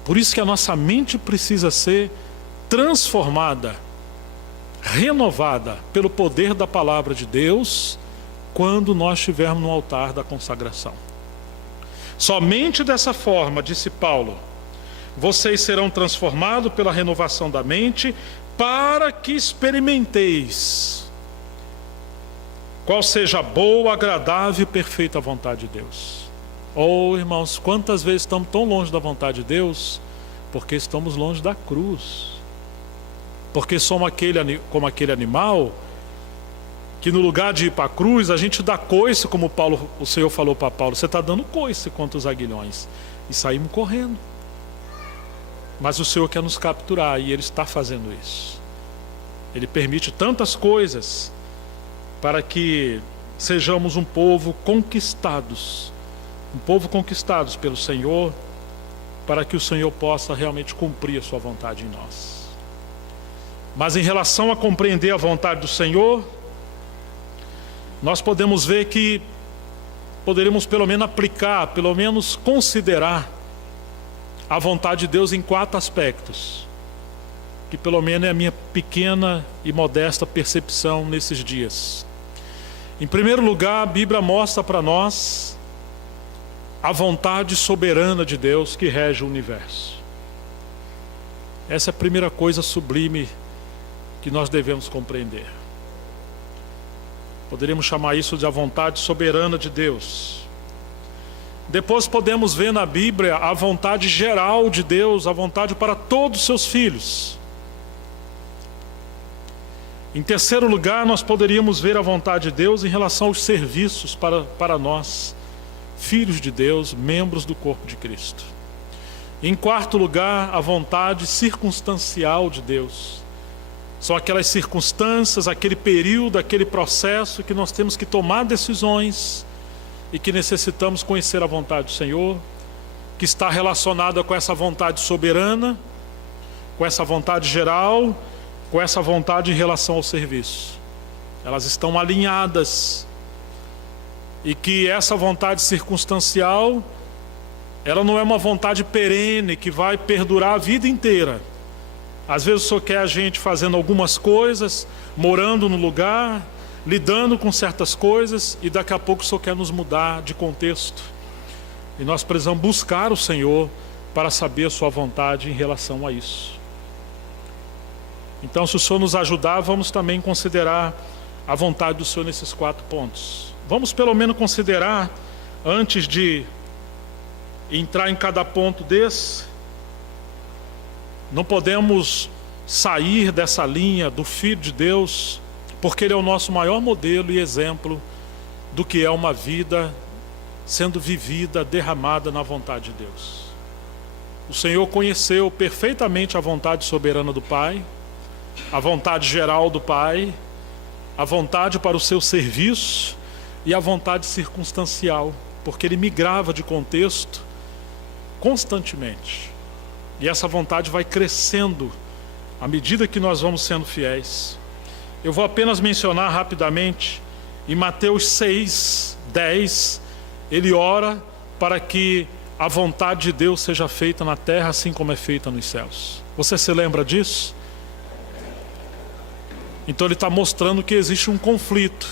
Por isso que a nossa mente precisa ser transformada, renovada pelo poder da palavra de Deus, quando nós estivermos no altar da consagração. Somente dessa forma, disse Paulo, vocês serão transformados pela renovação da mente, para que experimenteis qual seja a boa, agradável e perfeita vontade de Deus. Oh, irmãos, quantas vezes estamos tão longe da vontade de Deus, porque estamos longe da cruz. Porque somos como aquele animal, que no lugar de ir para a cruz, a gente dá coice, como o Senhor falou para Paulo, você está dando coice contra os aguilhões, e saímos correndo. Mas o Senhor quer nos capturar, e Ele está fazendo isso. Ele permite tantas coisas, para que sejamos um povo conquistados, pelo Senhor, para que o Senhor possa realmente cumprir a sua vontade em nós. Mas em relação a compreender a vontade do Senhor, nós podemos ver que poderíamos pelo menos aplicar, pelo menos considerar a vontade de Deus em 4 aspectos, que pelo menos é a minha pequena e modesta percepção nesses dias. Em primeiro lugar, a Bíblia mostra para nós a vontade soberana de Deus que rege o universo. Essa é a primeira coisa sublime que nós devemos compreender. Poderíamos chamar isso de a vontade soberana de Deus. Depois podemos ver na Bíblia a vontade geral de Deus, a vontade para todos os seus filhos. Em terceiro lugar, nós poderíamos ver a vontade de Deus em relação aos serviços para nós, filhos de Deus, membros do corpo de Cristo. Em quarto lugar, a vontade circunstancial de Deus. São aquelas circunstâncias, aquele período, aquele processo que nós temos que tomar decisões e que necessitamos conhecer a vontade do Senhor, que está relacionada com essa vontade soberana, com essa vontade geral com essa vontade em relação ao serviço. Elas estão alinhadas. E que essa vontade circunstancial, ela não é uma vontade perene que vai perdurar a vida inteira. Às vezes o Senhor quer a gente fazendo algumas coisas, morando no lugar, lidando com certas coisas, e daqui a pouco o Senhor quer nos mudar de contexto. E nós precisamos buscar o Senhor para saber a sua vontade em relação a isso. Então, se o Senhor nos ajudar, vamos também considerar a vontade do Senhor nesses 4 pontos. Vamos pelo menos considerar, antes de entrar em cada ponto desse, não podemos sair dessa linha do Filho de Deus, porque Ele é o nosso maior modelo e exemplo do que é uma vida sendo vivida, derramada na vontade de Deus. O Senhor conheceu perfeitamente a vontade soberana do Pai, a vontade geral do Pai, a vontade para o seu serviço e a vontade circunstancial, porque Ele migrava de contexto constantemente. E essa vontade vai crescendo à medida que nós vamos sendo fiéis. Eu vou apenas mencionar rapidamente, em Mateus 6, 10, Ele ora para que a vontade de Deus seja feita na terra assim como é feita nos céus. Você se lembra disso? Então Ele está mostrando que existe um conflito,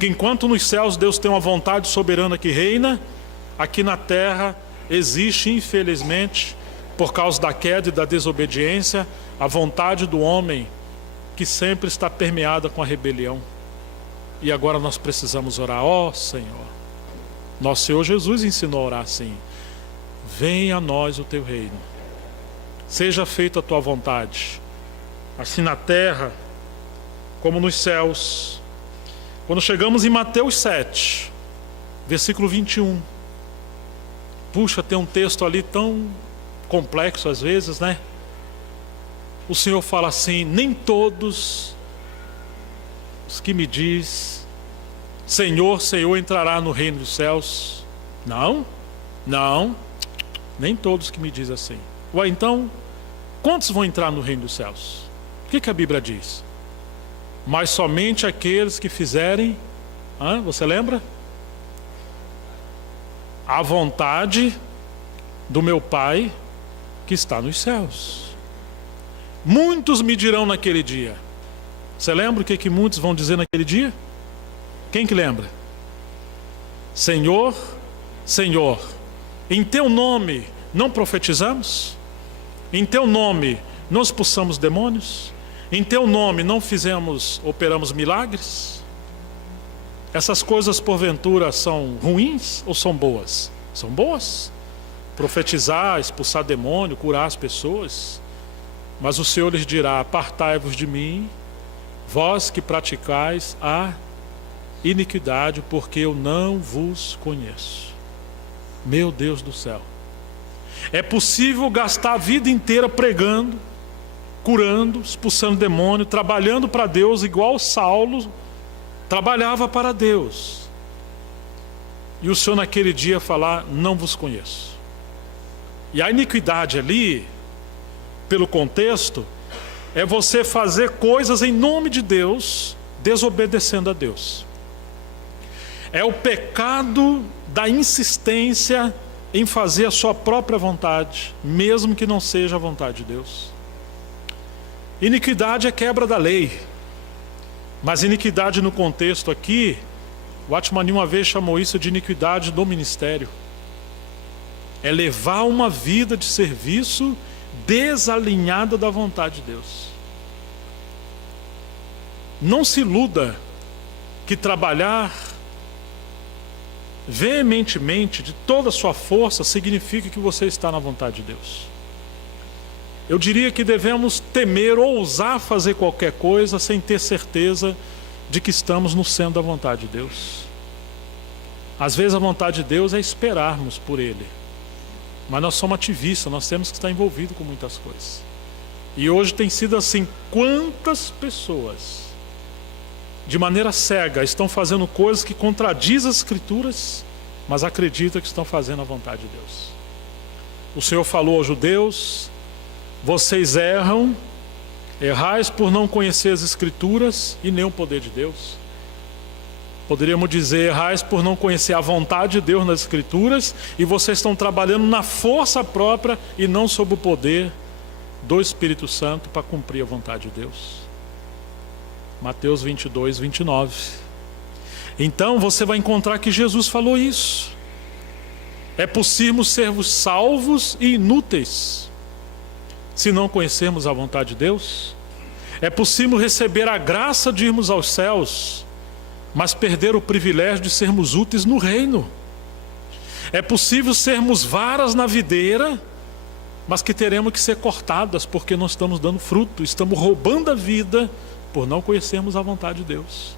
que enquanto nos céus Deus tem uma vontade soberana que reina, aqui na terra existe, infelizmente, por causa da queda e da desobediência, a vontade do homem que sempre está permeada com a rebelião. E agora nós precisamos orar: ó Senhor, nosso Senhor Jesus ensinou a orar assim: venha a nós o teu reino, seja feita a tua vontade, assim na terra como nos céus. Quando chegamos em Mateus 7, versículo 21, puxa, tem um texto ali tão complexo às vezes, né? O Senhor fala assim: nem todos os que me diz Senhor, Senhor entrará no reino dos céus. Não, nem todos que me diz assim. Ué, então, quantos vão entrar no reino dos céus? O que a Bíblia diz? Mas somente aqueles que fizerem, você lembra? A vontade do meu Pai que está nos céus. Muitos me dirão naquele dia. Você lembra o que muitos vão dizer naquele dia? Quem que lembra? Senhor, Senhor, em teu nome não profetizamos? Em teu nome não expulsamos demônios? Em teu nome não operamos milagres? Essas coisas porventura são ruins ou são boas? São boas. Profetizar, expulsar demônio, curar as pessoas. Mas o Senhor lhes dirá: apartai-vos de mim, vós que praticais a iniquidade, porque eu não vos conheço. Meu Deus do céu. É possível gastar a vida inteira pregando, curando, expulsando demônio, trabalhando para Deus, igual Saulo trabalhava para Deus, e o Senhor naquele dia falar: não vos conheço. E a iniquidade ali, pelo contexto, é você fazer coisas em nome de Deus, desobedecendo a Deus. É o pecado da insistência em fazer a sua própria vontade, mesmo que não seja a vontade de Deus. Iniquidade é quebra da lei, mas iniquidade no contexto aqui, o Watchman uma vez chamou isso de iniquidade do ministério. É levar uma vida de serviço desalinhada da vontade de Deus. Não se iluda que trabalhar veementemente, de toda a sua força, significa que você está na vontade de Deus. Eu diria que devemos temer ou ousar fazer qualquer coisa sem ter certeza de que estamos no centro da vontade de Deus. Às vezes a vontade de Deus é esperarmos por Ele, mas nós somos ativistas, nós temos que estar envolvidos com muitas coisas. E hoje tem sido assim: quantas pessoas de maneira cega estão fazendo coisas que contradizem as Escrituras, mas acreditam que estão fazendo a vontade de Deus. O Senhor falou aos judeus: vocês erram Errais por não conhecer as Escrituras e nem o poder de Deus. Poderíamos dizer, errais por não conhecer a vontade de Deus nas Escrituras e vocês estão trabalhando na força própria e não sob o poder do Espírito Santo para cumprir a vontade de Deus. Mateus 22, 29. Então você vai encontrar que Jesus falou isso. É possível sermos salvos e inúteis se não conhecermos a vontade de Deus. É possível receber a graça de irmos aos céus, mas perder o privilégio de sermos úteis no reino. É possível sermos varas na videira, mas que teremos que ser cortadas porque não estamos dando fruto, estamos roubando a vida por não conhecermos a vontade de Deus.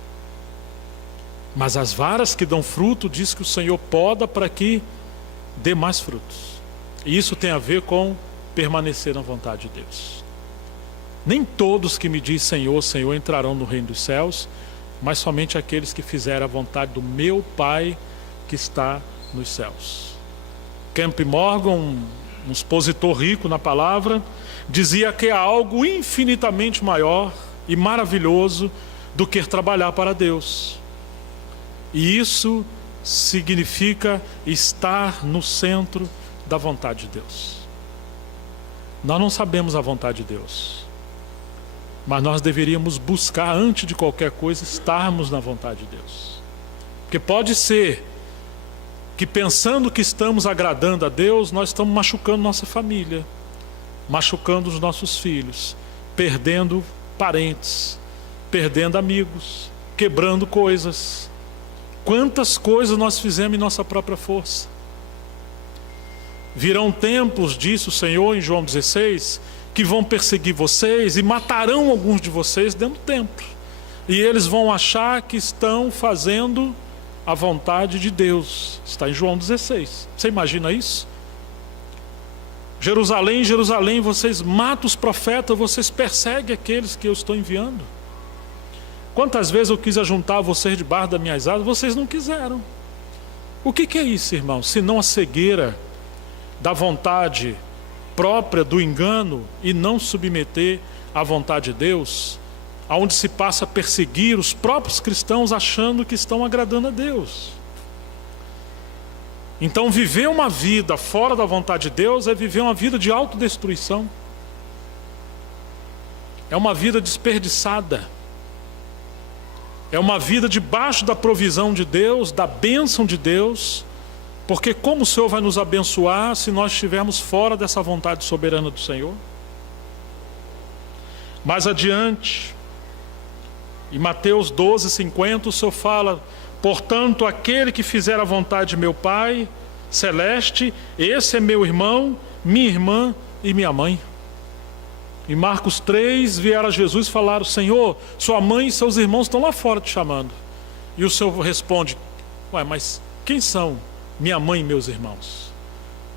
Mas as varas que dão fruto, diz que o Senhor poda para que dê mais frutos. E isso tem a ver com permanecer na vontade de Deus. Nem todos que me dizem Senhor, Senhor entrarão no reino dos céus, mas somente aqueles que fizerem a vontade do meu Pai que está nos céus. Camp Morgan, um expositor rico na palavra, dizia que há algo infinitamente maior e maravilhoso do que trabalhar para Deus. E isso significa estar no centro da vontade de Deus. Nós não sabemos a vontade de Deus, mas nós deveríamos buscar, antes de qualquer coisa, estarmos na vontade de Deus. Porque pode ser que pensando que estamos agradando a Deus, nós estamos machucando nossa família, machucando os nossos filhos, perdendo parentes, perdendo amigos, quebrando coisas. Quantas coisas nós fizemos em nossa própria força. Virão tempos, disse o Senhor em João 16, que vão perseguir vocês e matarão alguns de vocês dentro do templo. E eles vão achar que estão fazendo a vontade de Deus. Está em João 16. Você imagina isso? Jerusalém, Jerusalém, vocês matam os profetas, vocês perseguem aqueles que eu estou enviando. Quantas vezes eu quis ajuntar vocês debaixo das minhas asas, vocês não quiseram. O que é isso, irmão? Se não a cegueira da vontade própria do engano e não submeter à vontade de Deus, aonde se passa a perseguir os próprios cristãos achando que estão agradando a Deus. Então viver uma vida fora da vontade de Deus é viver uma vida de autodestruição. É uma vida desperdiçada. É uma vida debaixo da provisão de Deus, da bênção de Deus, porque como o Senhor vai nos abençoar se nós estivermos fora dessa vontade soberana do Senhor? Mais adiante, em Mateus 12:50, o Senhor fala: portanto, aquele que fizer a vontade de meu Pai celeste, esse é meu irmão, minha irmã e minha mãe. Em Marcos 3, vieram a Jesus e falaram: Senhor, sua mãe e seus irmãos estão lá fora te chamando. E o Senhor responde: ué, mas quem são minha mãe e meus irmãos?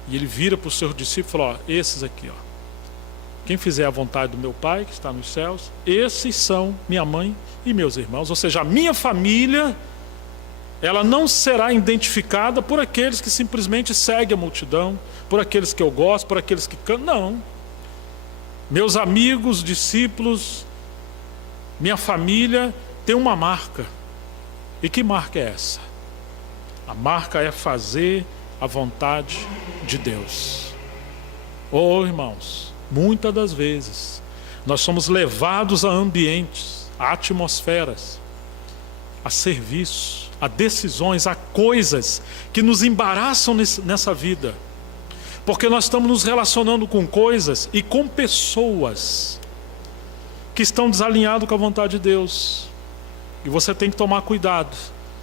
E ele vira para os seus discípulos e fala: ó, esses aqui, ó. Quem fizer a vontade do meu Pai que está nos céus, esses são minha mãe e meus irmãos. Ou seja, a minha família, ela não será identificada por aqueles que simplesmente seguem a multidão, por aqueles que eu gosto, por aqueles que cantam. Não. Meus amigos, discípulos, minha família tem uma marca. E que marca é essa? A marca é fazer a vontade de Deus. Oh, irmãos, muitas das vezes nós somos levados a ambientes, a atmosferas, a serviço, a decisões, a coisas que nos embaraçam nessa vida. Porque nós estamos nos relacionando com coisas e com pessoas que estão desalinhadas com a vontade de Deus. E você tem que tomar cuidado.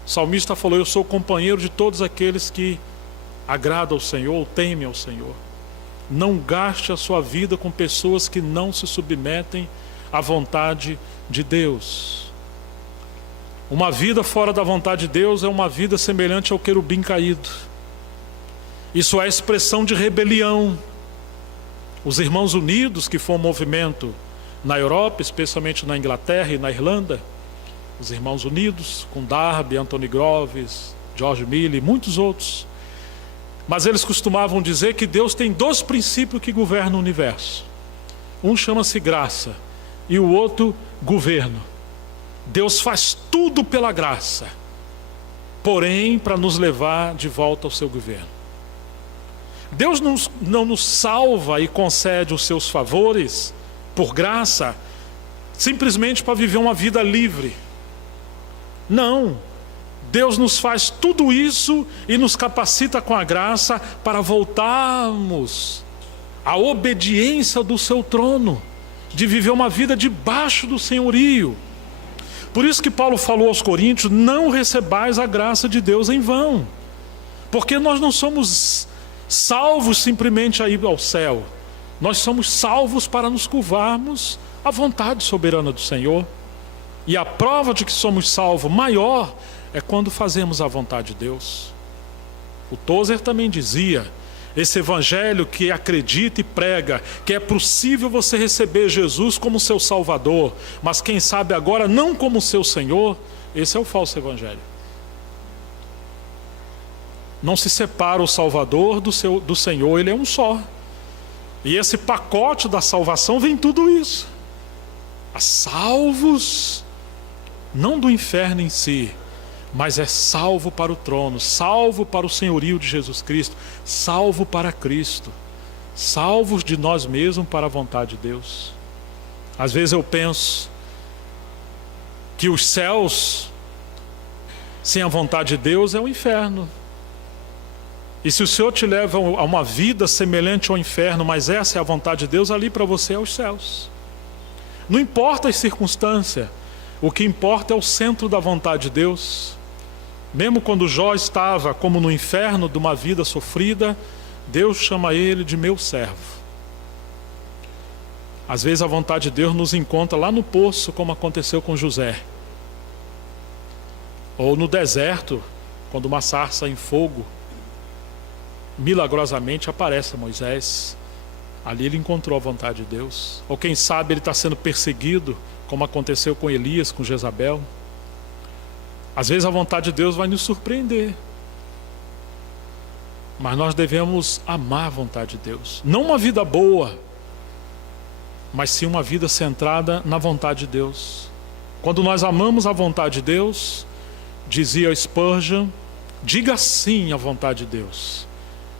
O salmista falou: eu sou companheiro de todos aqueles que agradam ao Senhor, ou temem ao Senhor. Não gaste a sua vida com pessoas que não se submetem à vontade de Deus. Uma vida fora da vontade de Deus é uma vida semelhante ao querubim caído. Isso é a expressão de rebelião. Os Irmãos Unidos, que foi um movimento na Europa, especialmente na Inglaterra e na Irlanda, os Irmãos Unidos, com Darby, Anthony Groves, George Miller e muitos outros. Mas eles costumavam dizer que Deus tem dois princípios que governam o universo. Um chama-se graça e o outro governo. Deus faz tudo pela graça, porém para nos levar de volta ao seu governo. Deus não nos salva e concede os seus favores por graça, simplesmente para viver uma vida livre. Não, Deus nos faz tudo isso e nos capacita com a graça para voltarmos à obediência do seu trono, de viver uma vida debaixo do senhorio. Por isso que Paulo falou aos Coríntios: não recebais a graça de Deus em vão, porque nós não somos salvos simplesmente a ir ao céu, nós somos salvos para nos curvarmos à vontade soberana do Senhor. E a prova de que somos salvos maior é quando fazemos a vontade de Deus. O Tozer também dizia: esse evangelho que acredita e prega que é possível você receber Jesus como seu Salvador, mas quem sabe agora não como seu Senhor, esse é o falso evangelho. Não se separa o Salvador do Senhor, ele é um só. E esse pacote da salvação vem tudo isso. A salvos, não do inferno em si, mas é salvo para o trono, salvo para o senhorio de Jesus Cristo, salvo para Cristo, salvos de nós mesmos para a vontade de Deus. Às vezes eu penso que os céus sem a vontade de Deus é o inferno. E se o Senhor te leva a uma vida semelhante ao inferno, mas essa é a vontade de Deus, ali para você é os céus. Não importa as circunstâncias, o que importa é o centro da vontade de Deus. Mesmo quando Jó estava como no inferno de uma vida sofrida, Deus chama ele de meu servo. Às vezes a vontade de Deus nos encontra lá no poço, como aconteceu com José, ou no deserto, quando uma sarça em fogo milagrosamente aparece a Moisés. Ali ele encontrou a vontade de Deus. Ou quem sabe ele está sendo perseguido, como aconteceu com Elias, com Jezabel. Às vezes a vontade de Deus vai nos surpreender, mas nós devemos amar a vontade de Deus. Não uma vida boa, mas sim uma vida centrada na vontade de Deus. Quando nós amamos a vontade de Deus, dizia Spurgeon, diga sim à vontade de Deus,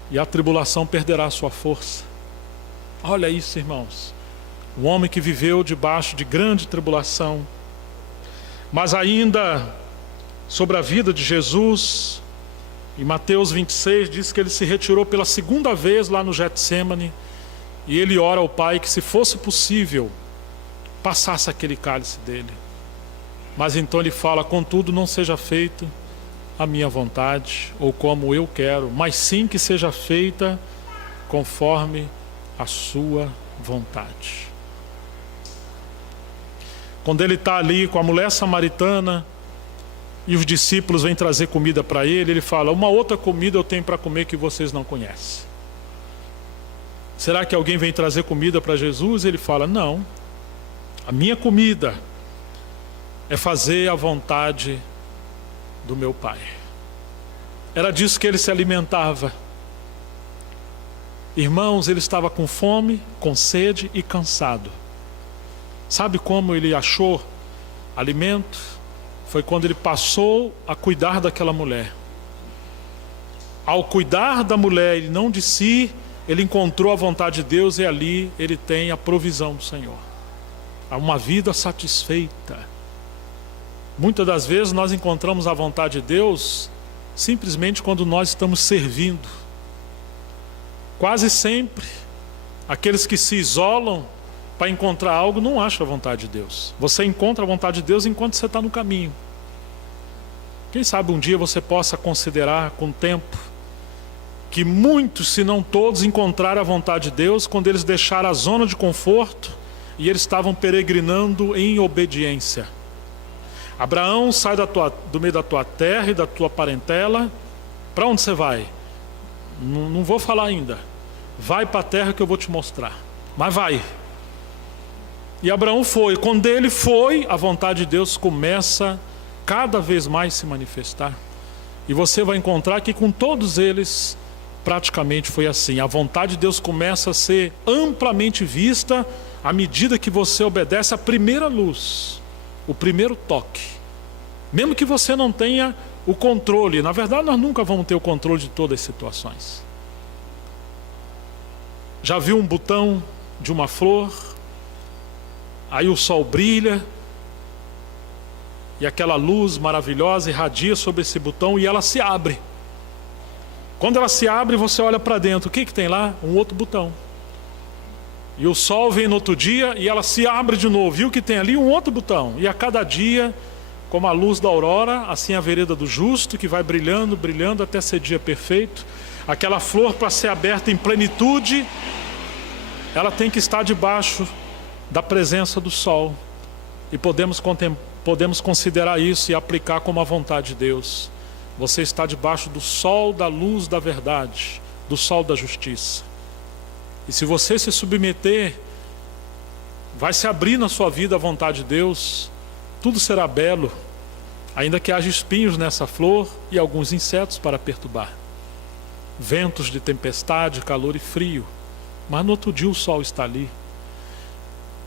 e a tribulação perderá a sua força. Olha isso, irmãos. Um homem que viveu debaixo de grande tribulação. Mas ainda sobre a vida de Jesus, em Mateus 26 diz que ele se retirou pela segunda vez lá no Getsêmani, e ele ora ao Pai que, se fosse possível, passasse aquele cálice dele. Mas então ele fala: contudo não seja feita a minha vontade, ou como eu quero, mas sim que seja feita conforme a sua vontade. Quando ele está ali com a mulher samaritana e os discípulos vêm trazer comida para ele, ele fala: uma outra comida eu tenho para comer que vocês não conhecem. Será que alguém vem trazer comida para Jesus? Ele fala: não, a minha comida é fazer a vontade do meu Pai. Era disso que ele se alimentava. Irmãos, ele estava com fome, com sede e cansado. Sabe como ele achou alimento? Foi quando ele passou a cuidar daquela mulher. Ao cuidar da mulher e não de si, ele encontrou a vontade de Deus, e ali ele tem a provisão do Senhor. Há uma vida satisfeita. Muitas das vezes nós encontramos a vontade de Deus simplesmente quando nós estamos servindo. Quase sempre, aqueles que se isolam para encontrar algo não acham a vontade de Deus. Você encontra a vontade de Deus enquanto você está no caminho. Quem sabe um dia você possa considerar com o tempo que muitos, se não todos, encontraram a vontade de Deus quando eles deixaram a zona de conforto e eles estavam peregrinando em obediência. Abraão, sai do meio da tua terra e da tua parentela. Para onde você vai? Não vou falar ainda. Vai para a terra que eu vou te mostrar. Mas vai. E Abraão foi. Quando ele foi, a vontade de Deus começa cada vez mais se manifestar. E você vai encontrar que com todos eles praticamente foi assim. A vontade de Deus começa a ser amplamente vista à medida que você obedece à primeira luz, o primeiro toque. Mesmo que você não tenha o controle, na verdade nós nunca vamos ter o controle de todas as situações. Já viu um botão de uma flor? Aí o sol brilha e aquela luz maravilhosa irradia sobre esse botão e ela se abre. Quando ela se abre, você olha para dentro, o que tem lá? Um outro botão. E o sol vem no outro dia e ela se abre de novo. Viu que tem ali um outro botão. E a cada dia, como a luz da aurora, assim a vereda do justo, que vai brilhando, brilhando até ser dia perfeito. Aquela flor, para ser aberta em plenitude, ela tem que estar debaixo da presença do sol. E podemos considerar isso e aplicar como a vontade de Deus. Você está debaixo do sol da luz da verdade, do sol da justiça. E se você se submeter, vai se abrir na sua vida a vontade de Deus, tudo será belo, ainda que haja espinhos nessa flor e alguns insetos para perturbar. Ventos de tempestade, calor e frio, mas no outro dia o sol está ali.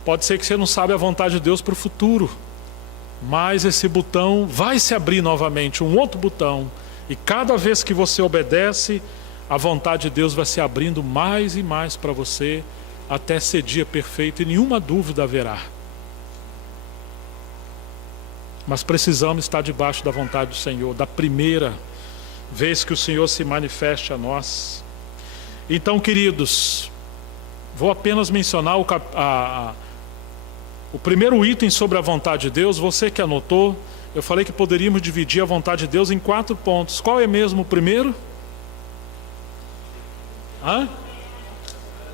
Pode ser que você não saiba a vontade de Deus para o futuro, mas esse botão vai se abrir novamente, um outro botão, e cada vez que você obedece, a vontade de Deus vai se abrindo mais e mais para você, até ser dia perfeito, e nenhuma dúvida haverá. Mas precisamos estar debaixo da vontade do Senhor, da primeira vez que o Senhor se manifeste a nós. Então, queridos, vou apenas mencionar o primeiro item sobre a vontade de Deus. Você que anotou, eu falei que poderíamos dividir a vontade de Deus em 4 pontos. Qual é mesmo o primeiro?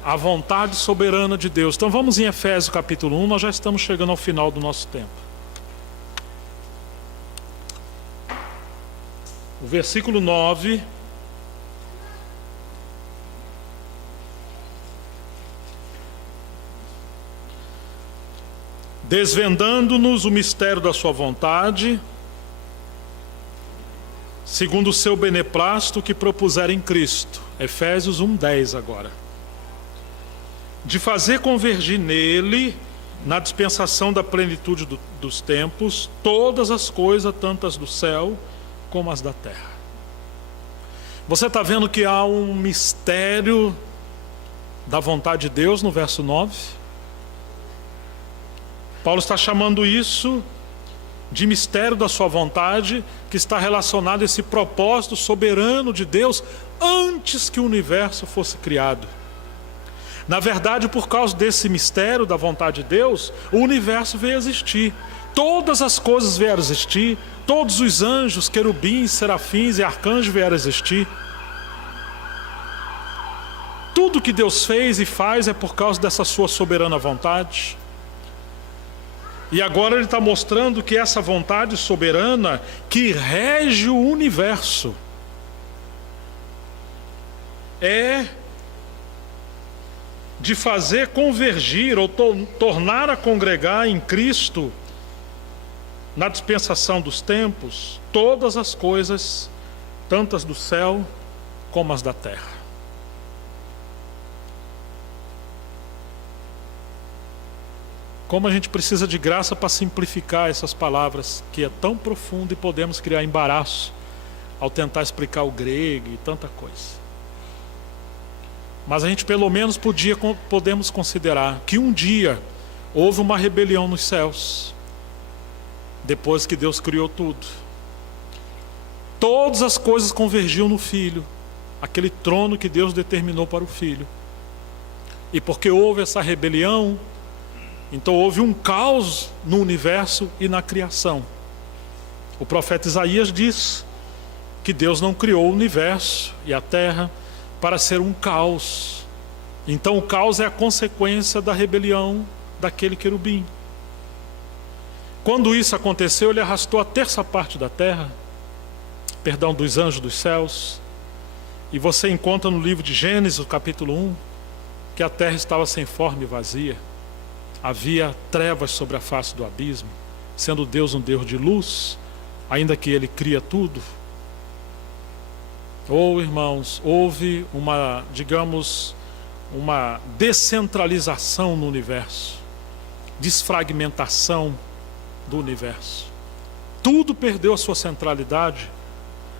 A vontade soberana de Deus. Então vamos em Efésios capítulo 1, nós já estamos chegando ao final do nosso tempo. O versículo 9. Desvendando-nos o mistério da sua vontade, segundo o seu beneplácito que propuser em Cristo. Efésios 1:10 agora. De fazer convergir nele, na dispensação da plenitude dos tempos, todas as coisas, tanto as do céu como as da terra. Você está vendo que há um mistério da vontade de Deus no verso 9? Paulo está chamando isso de mistério da sua vontade, que está relacionado a esse propósito soberano de Deus antes que o universo fosse criado. Na verdade, por causa desse mistério da vontade de Deus, o universo veio a existir. Todas as coisas vieram a existir, todos os anjos, querubins, serafins e arcanjos vieram a existir. Tudo que Deus fez e faz é por causa dessa sua soberana vontade. E agora ele está mostrando que essa vontade soberana que rege o universo é de fazer convergir ou tornar a congregar em Cristo, na dispensação dos tempos, todas as coisas, tanto as do céu como as da terra. Como a gente precisa de graça para simplificar essas palavras, que é tão profundo, e podemos criar embaraço ao tentar explicar o grego e tanta coisa. Mas a gente pelo menos podemos considerar que um dia houve uma rebelião nos céus, depois que Deus criou tudo. Todas as coisas convergiam no Filho, aquele trono que Deus determinou para o Filho. E porque houve essa rebelião, então houve um caos no universo e na criação. O profeta Isaías diz que Deus não criou o universo e a terra para ser um caos. Então o caos é a consequência da rebelião daquele querubim. Quando isso aconteceu, ele arrastou a terça parte da terra, dos anjos dos céus. E você encontra no livro de Gênesis, capítulo 1, que a terra estava sem forma e vazia. Havia trevas sobre a face do abismo, sendo Deus um Deus de luz, ainda que Ele cria tudo. Irmãos, houve uma descentralização no universo, desfragmentação do universo. Tudo perdeu a sua centralidade,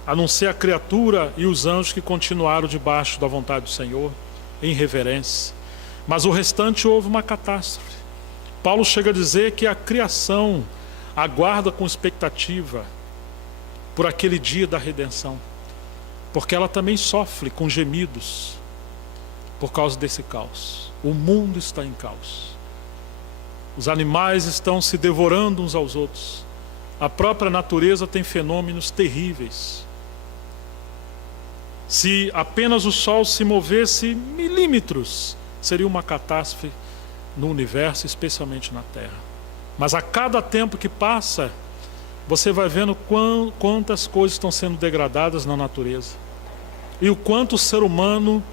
a não ser a criatura e os anjos que continuaram debaixo da vontade do Senhor, em reverência. Mas o restante houve uma catástrofe. Paulo chega a dizer que a criação aguarda com expectativa por aquele dia da redenção, porque ela também sofre com gemidos por causa desse caos. O mundo está em caos. Os animais estão se devorando uns aos outros. A própria natureza tem fenômenos terríveis. Se apenas o Sol se movesse milímetros, seria uma catástrofe no universo, especialmente na Terra. Mas a cada tempo que passa, você vai vendo quantas coisas estão sendo degradadas na natureza. E o quanto o ser humano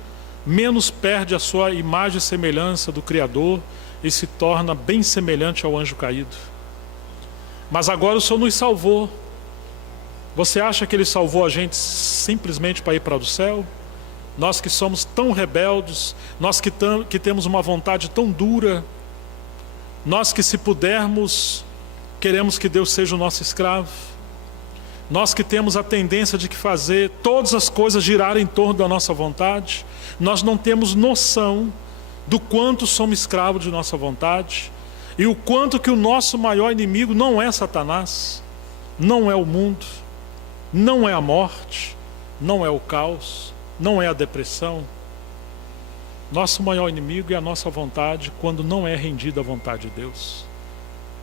menos perde a sua imagem e semelhança do Criador e se torna bem semelhante ao anjo caído. Mas agora o Senhor nos salvou. Você acha que Ele salvou a gente simplesmente para ir para o céu? Nós que somos tão rebeldes, nós que temos uma vontade tão dura, nós que, se pudermos, queremos que Deus seja o nosso escravo, nós que temos a tendência de fazer todas as coisas girarem em torno da nossa vontade, nós não temos noção do quanto somos escravos de nossa vontade e o quanto que o nosso maior inimigo não é Satanás, não é o mundo, não é a morte, não é o caos, não é a depressão. Nosso maior inimigo é a nossa vontade quando não é rendida à vontade de Deus.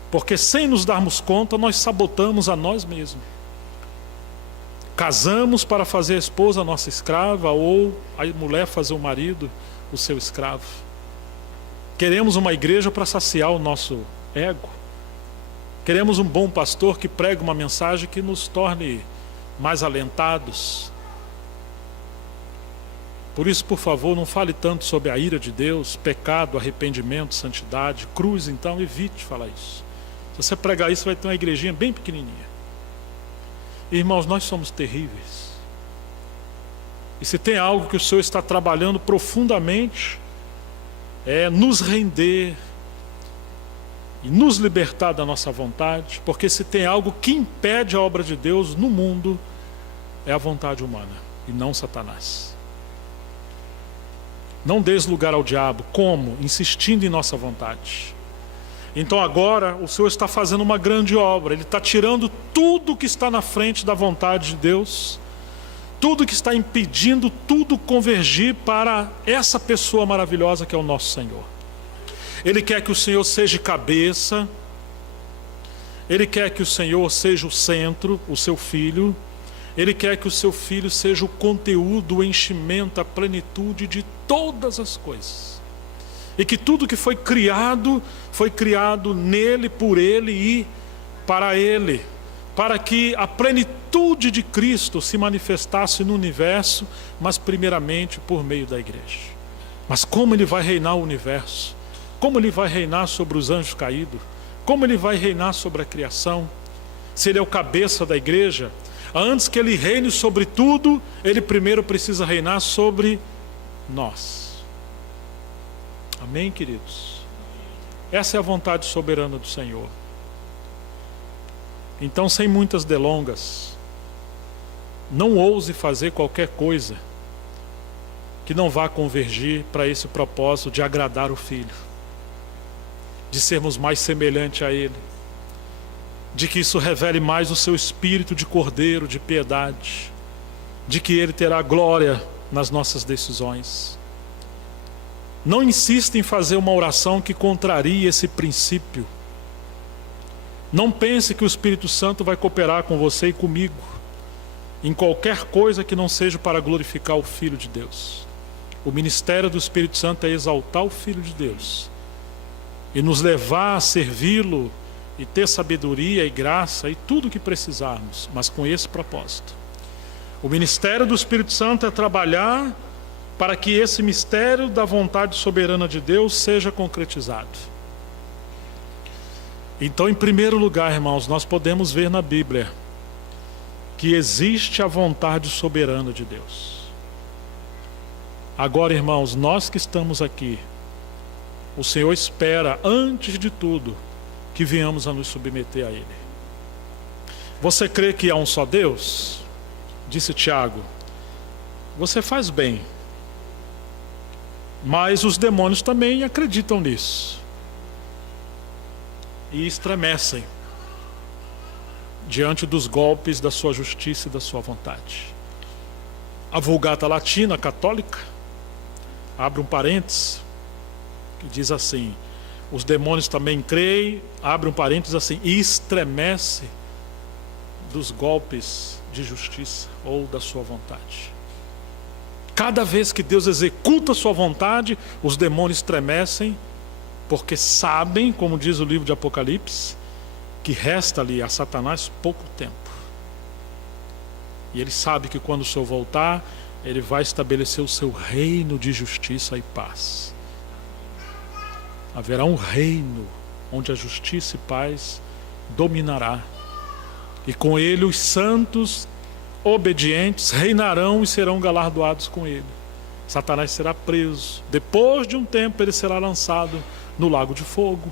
Porque sem nos darmos conta, nós sabotamos a nós mesmos. Casamos para fazer a esposa a nossa escrava, ou a mulher fazer o marido o seu escravo. Queremos uma igreja para saciar o nosso ego. Queremos um bom pastor que pregue uma mensagem que nos torne mais alentados. Por isso, por favor, não fale tanto sobre a ira de Deus, pecado, arrependimento, santidade, cruz. Então evite falar isso. Se você pregar isso, vai ter uma igrejinha bem pequenininha. Irmãos, nós somos terríveis. E se tem algo que o Senhor está trabalhando profundamente, é nos render e nos libertar da nossa vontade, porque se tem algo que impede a obra de Deus no mundo, é a vontade humana e não Satanás. Não dês lugar ao diabo. Como? Insistindo em nossa vontade. Então agora o Senhor está fazendo uma grande obra. Ele está tirando tudo que está na frente da vontade de Deus, tudo que está impedindo tudo convergir para essa pessoa maravilhosa que é o nosso Senhor. Ele quer que o Senhor seja cabeça, Ele quer que o Senhor seja o centro, o seu Filho. Ele quer que o seu Filho seja o conteúdo, o enchimento, a plenitude de todas as coisas. E que tudo que foi criado nele, por ele e para ele. Para que a plenitude de Cristo se manifestasse no universo, mas primeiramente por meio da igreja. Mas como Ele vai reinar o universo? Como Ele vai reinar sobre os anjos caídos? Como Ele vai reinar sobre a criação? Se Ele é o cabeça da igreja, antes que Ele reine sobre tudo, Ele primeiro precisa reinar sobre nós. Amém, queridos? Essa é a vontade soberana do Senhor. Então, sem muitas delongas, não ouse fazer qualquer coisa que não vá convergir para esse propósito de agradar o Filho, de sermos mais semelhantes a Ele, de que isso revele mais o seu espírito de cordeiro, de piedade, de que Ele terá glória nas nossas decisões. Não insista em fazer uma oração que contrarie esse princípio. Não pense que o Espírito Santo vai cooperar com você e comigo em qualquer coisa que não seja para glorificar o Filho de Deus. O ministério do Espírito Santo é exaltar o Filho de Deus e nos levar a servi-lo e ter sabedoria e graça e tudo o que precisarmos, mas com esse propósito. O ministério do Espírito Santo é trabalhar para que esse mistério da vontade soberana de Deus seja concretizado. Então, em primeiro lugar, irmãos, nós podemos ver na Bíblia que existe a vontade soberana de Deus. Agora, irmãos, nós que estamos aqui, o Senhor espera, antes de tudo, que venhamos a nos submeter a Ele. Você crê que há um só Deus? Disse Tiago. Você faz bem. Mas os demônios também acreditam nisso. E estremecem diante dos golpes da sua justiça e da sua vontade. A Vulgata Latina Católica abre um parênteses que diz assim: os demônios também creem, abre um parênteses assim, e estremece dos golpes de justiça ou da sua vontade. Cada vez que Deus executa a sua vontade, os demônios estremecem, porque sabem, como diz o livro de Apocalipse, que resta ali a Satanás pouco tempo. E ele sabe que quando o Senhor voltar, ele vai estabelecer o seu reino de justiça e paz. Haverá um reino onde a justiça e paz dominará. E com ele os santos obedientes reinarão e serão galardoados com ele. Satanás será preso. Depois de um tempo ele será lançado no lago de fogo.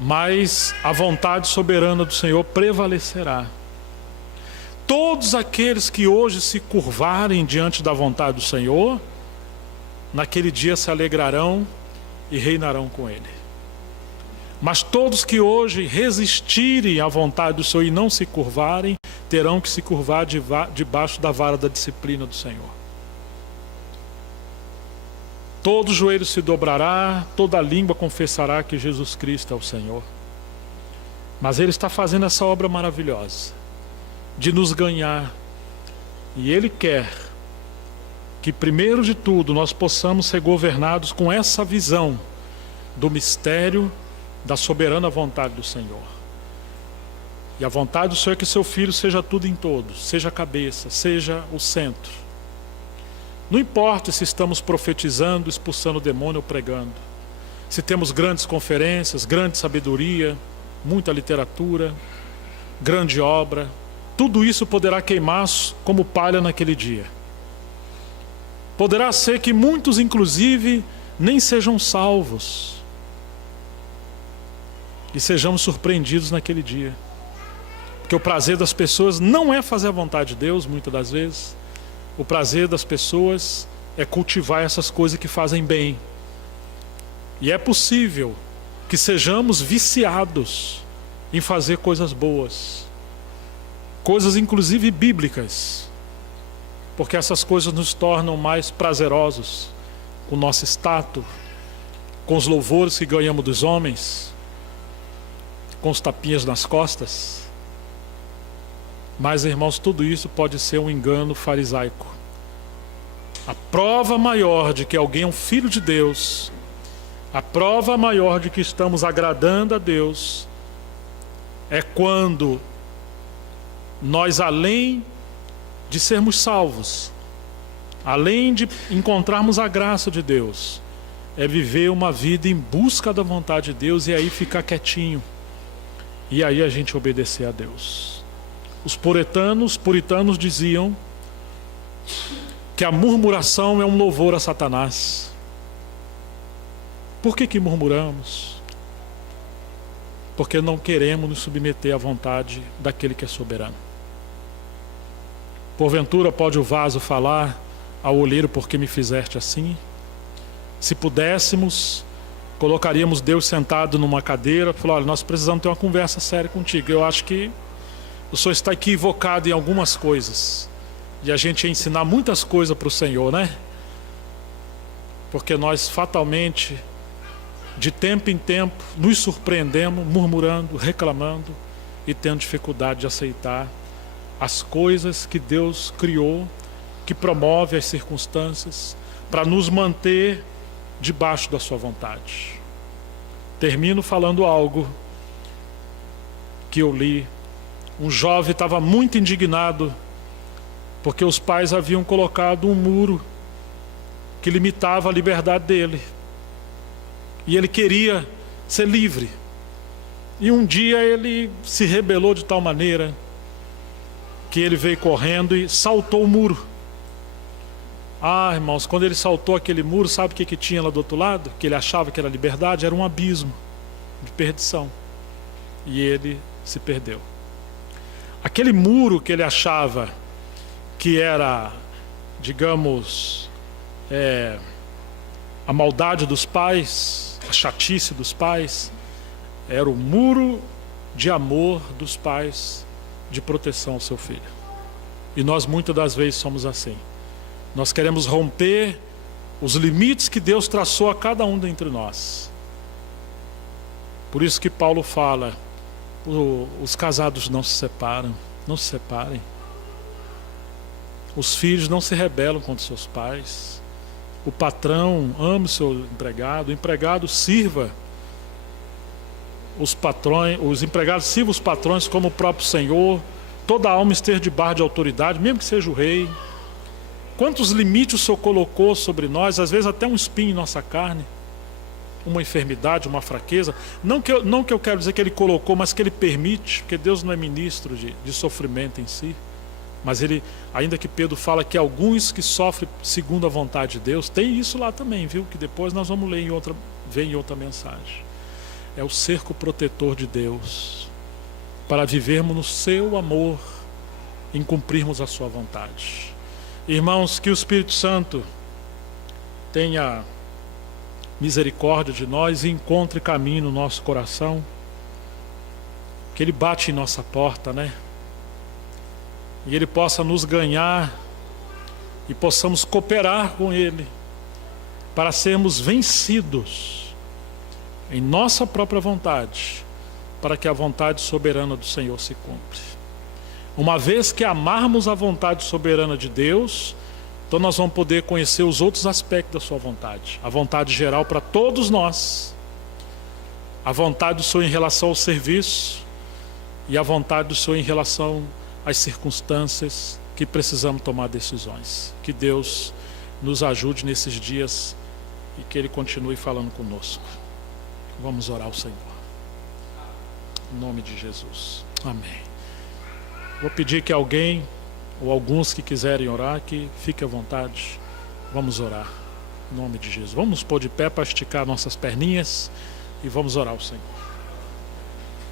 Mas a vontade soberana do Senhor prevalecerá. Todos aqueles que hoje se curvarem diante da vontade do Senhor, naquele dia se alegrarão e reinarão com Ele. Mas todos que hoje resistirem à vontade do Senhor e não se curvarem, terão que se curvar debaixo da vara da disciplina do Senhor. Todo joelho se dobrará, toda língua confessará que Jesus Cristo é o Senhor. Mas Ele está fazendo essa obra maravilhosa de nos ganhar. E Ele quer que, primeiro de tudo, nós possamos ser governados com essa visão do mistério da soberana vontade do Senhor. E a vontade do Senhor é que seu Filho seja tudo em todos, seja a cabeça, seja o centro. Não importa se estamos profetizando, expulsando o demônio ou pregando. Se temos grandes conferências, grande sabedoria, muita literatura, grande obra, tudo isso poderá queimar como palha naquele dia. Poderá ser que muitos, inclusive, nem sejam salvos. E sejamos surpreendidos naquele dia. Porque o prazer das pessoas não é fazer a vontade de Deus, muitas das vezes. O prazer das pessoas é cultivar essas coisas que fazem bem. E é possível que sejamos viciados em fazer coisas boas. Coisas inclusive bíblicas. Porque essas coisas nos tornam mais prazerosos com o nosso status, com os louvores que ganhamos dos homens, com os tapinhas nas costas. Mas, irmãos, tudo isso pode ser um engano farisaico. A prova maior de que alguém é um filho de Deus, a prova maior de que estamos agradando a Deus, é quando nós, além de sermos salvos, além de encontrarmos a graça de Deus, é viver uma vida em busca da vontade de Deus e aí ficar quietinho. E aí a gente obedecer a Deus. Os puritanos diziam que a murmuração é um louvor a Satanás. Por que murmuramos? Porque não queremos nos submeter à vontade daquele que é soberano. Porventura pode o vaso falar ao olheiro: por que me fizeste assim? Se pudéssemos, colocaríamos Deus sentado numa cadeira e falar: olha, nós precisamos ter uma conversa séria contigo. Eu acho que o Senhor está equivocado em algumas coisas. E a gente ia ensinar muitas coisas para o Senhor, né? Porque nós fatalmente, de tempo em tempo, nos surpreendemos, murmurando, reclamando e tendo dificuldade de aceitar as coisas que Deus criou, que promove as circunstâncias, para nos manter debaixo da sua vontade. Termino falando algo que eu li. Um jovem estava muito indignado porque os pais haviam colocado um muro que limitava a liberdade dele. E ele queria ser livre. E um dia ele se rebelou de tal maneira que ele veio correndo e saltou o muro. Ah, irmãos, quando ele saltou aquele muro, sabe o que tinha lá do outro lado? Que ele achava que era liberdade, era um abismo de perdição. E ele se perdeu. Aquele muro que ele achava que era, digamos, a maldade dos pais, a chatice dos pais, era o muro de amor dos pais, de proteção ao seu filho. E nós muitas das vezes somos assim. Nós queremos romper os limites que Deus traçou a cada um dentre nós. Por isso que Paulo fala, os casados não se separam, não se separem. Os filhos não se rebelam contra seus pais. O patrão ame o seu empregado, o empregado sirva os patrões, os empregados sirvam os patrões como o próprio Senhor. Toda alma esteja debaixo de autoridade, mesmo que seja o rei. Quantos limites o Senhor colocou sobre nós, às vezes até um espinho em nossa carne, uma enfermidade, uma fraqueza. Não que eu quero dizer que Ele colocou, mas que Ele permite, porque Deus não é ministro de sofrimento em si. Mas Ele, ainda que Pedro fala que alguns que sofrem segundo a vontade de Deus, tem isso lá também, viu? Que depois nós vamos ler ver em outra mensagem. É o cerco protetor de Deus, para vivermos no seu amor, em cumprirmos a sua vontade. Irmãos, que o Espírito Santo tenha misericórdia de nós e encontre caminho no nosso coração, que Ele bate em nossa porta, né? E Ele possa nos ganhar e possamos cooperar com Ele para sermos vencidos em nossa própria vontade, para que a vontade soberana do Senhor se cumpra. Uma vez que amarmos a vontade soberana de Deus, então nós vamos poder conhecer os outros aspectos da sua vontade. A vontade geral para todos nós, a vontade do Senhor em relação ao serviço e a vontade do Senhor em relação às circunstâncias que precisamos tomar decisões. Que Deus nos ajude nesses dias e que Ele continue falando conosco. Vamos orar ao Senhor. Em nome de Jesus. Amém. Vou pedir que alguém, ou alguns que quiserem orar, que fique à vontade. Vamos orar. Em nome de Jesus. Vamos nos pôr de pé para esticar nossas perninhas e vamos orar ao Senhor.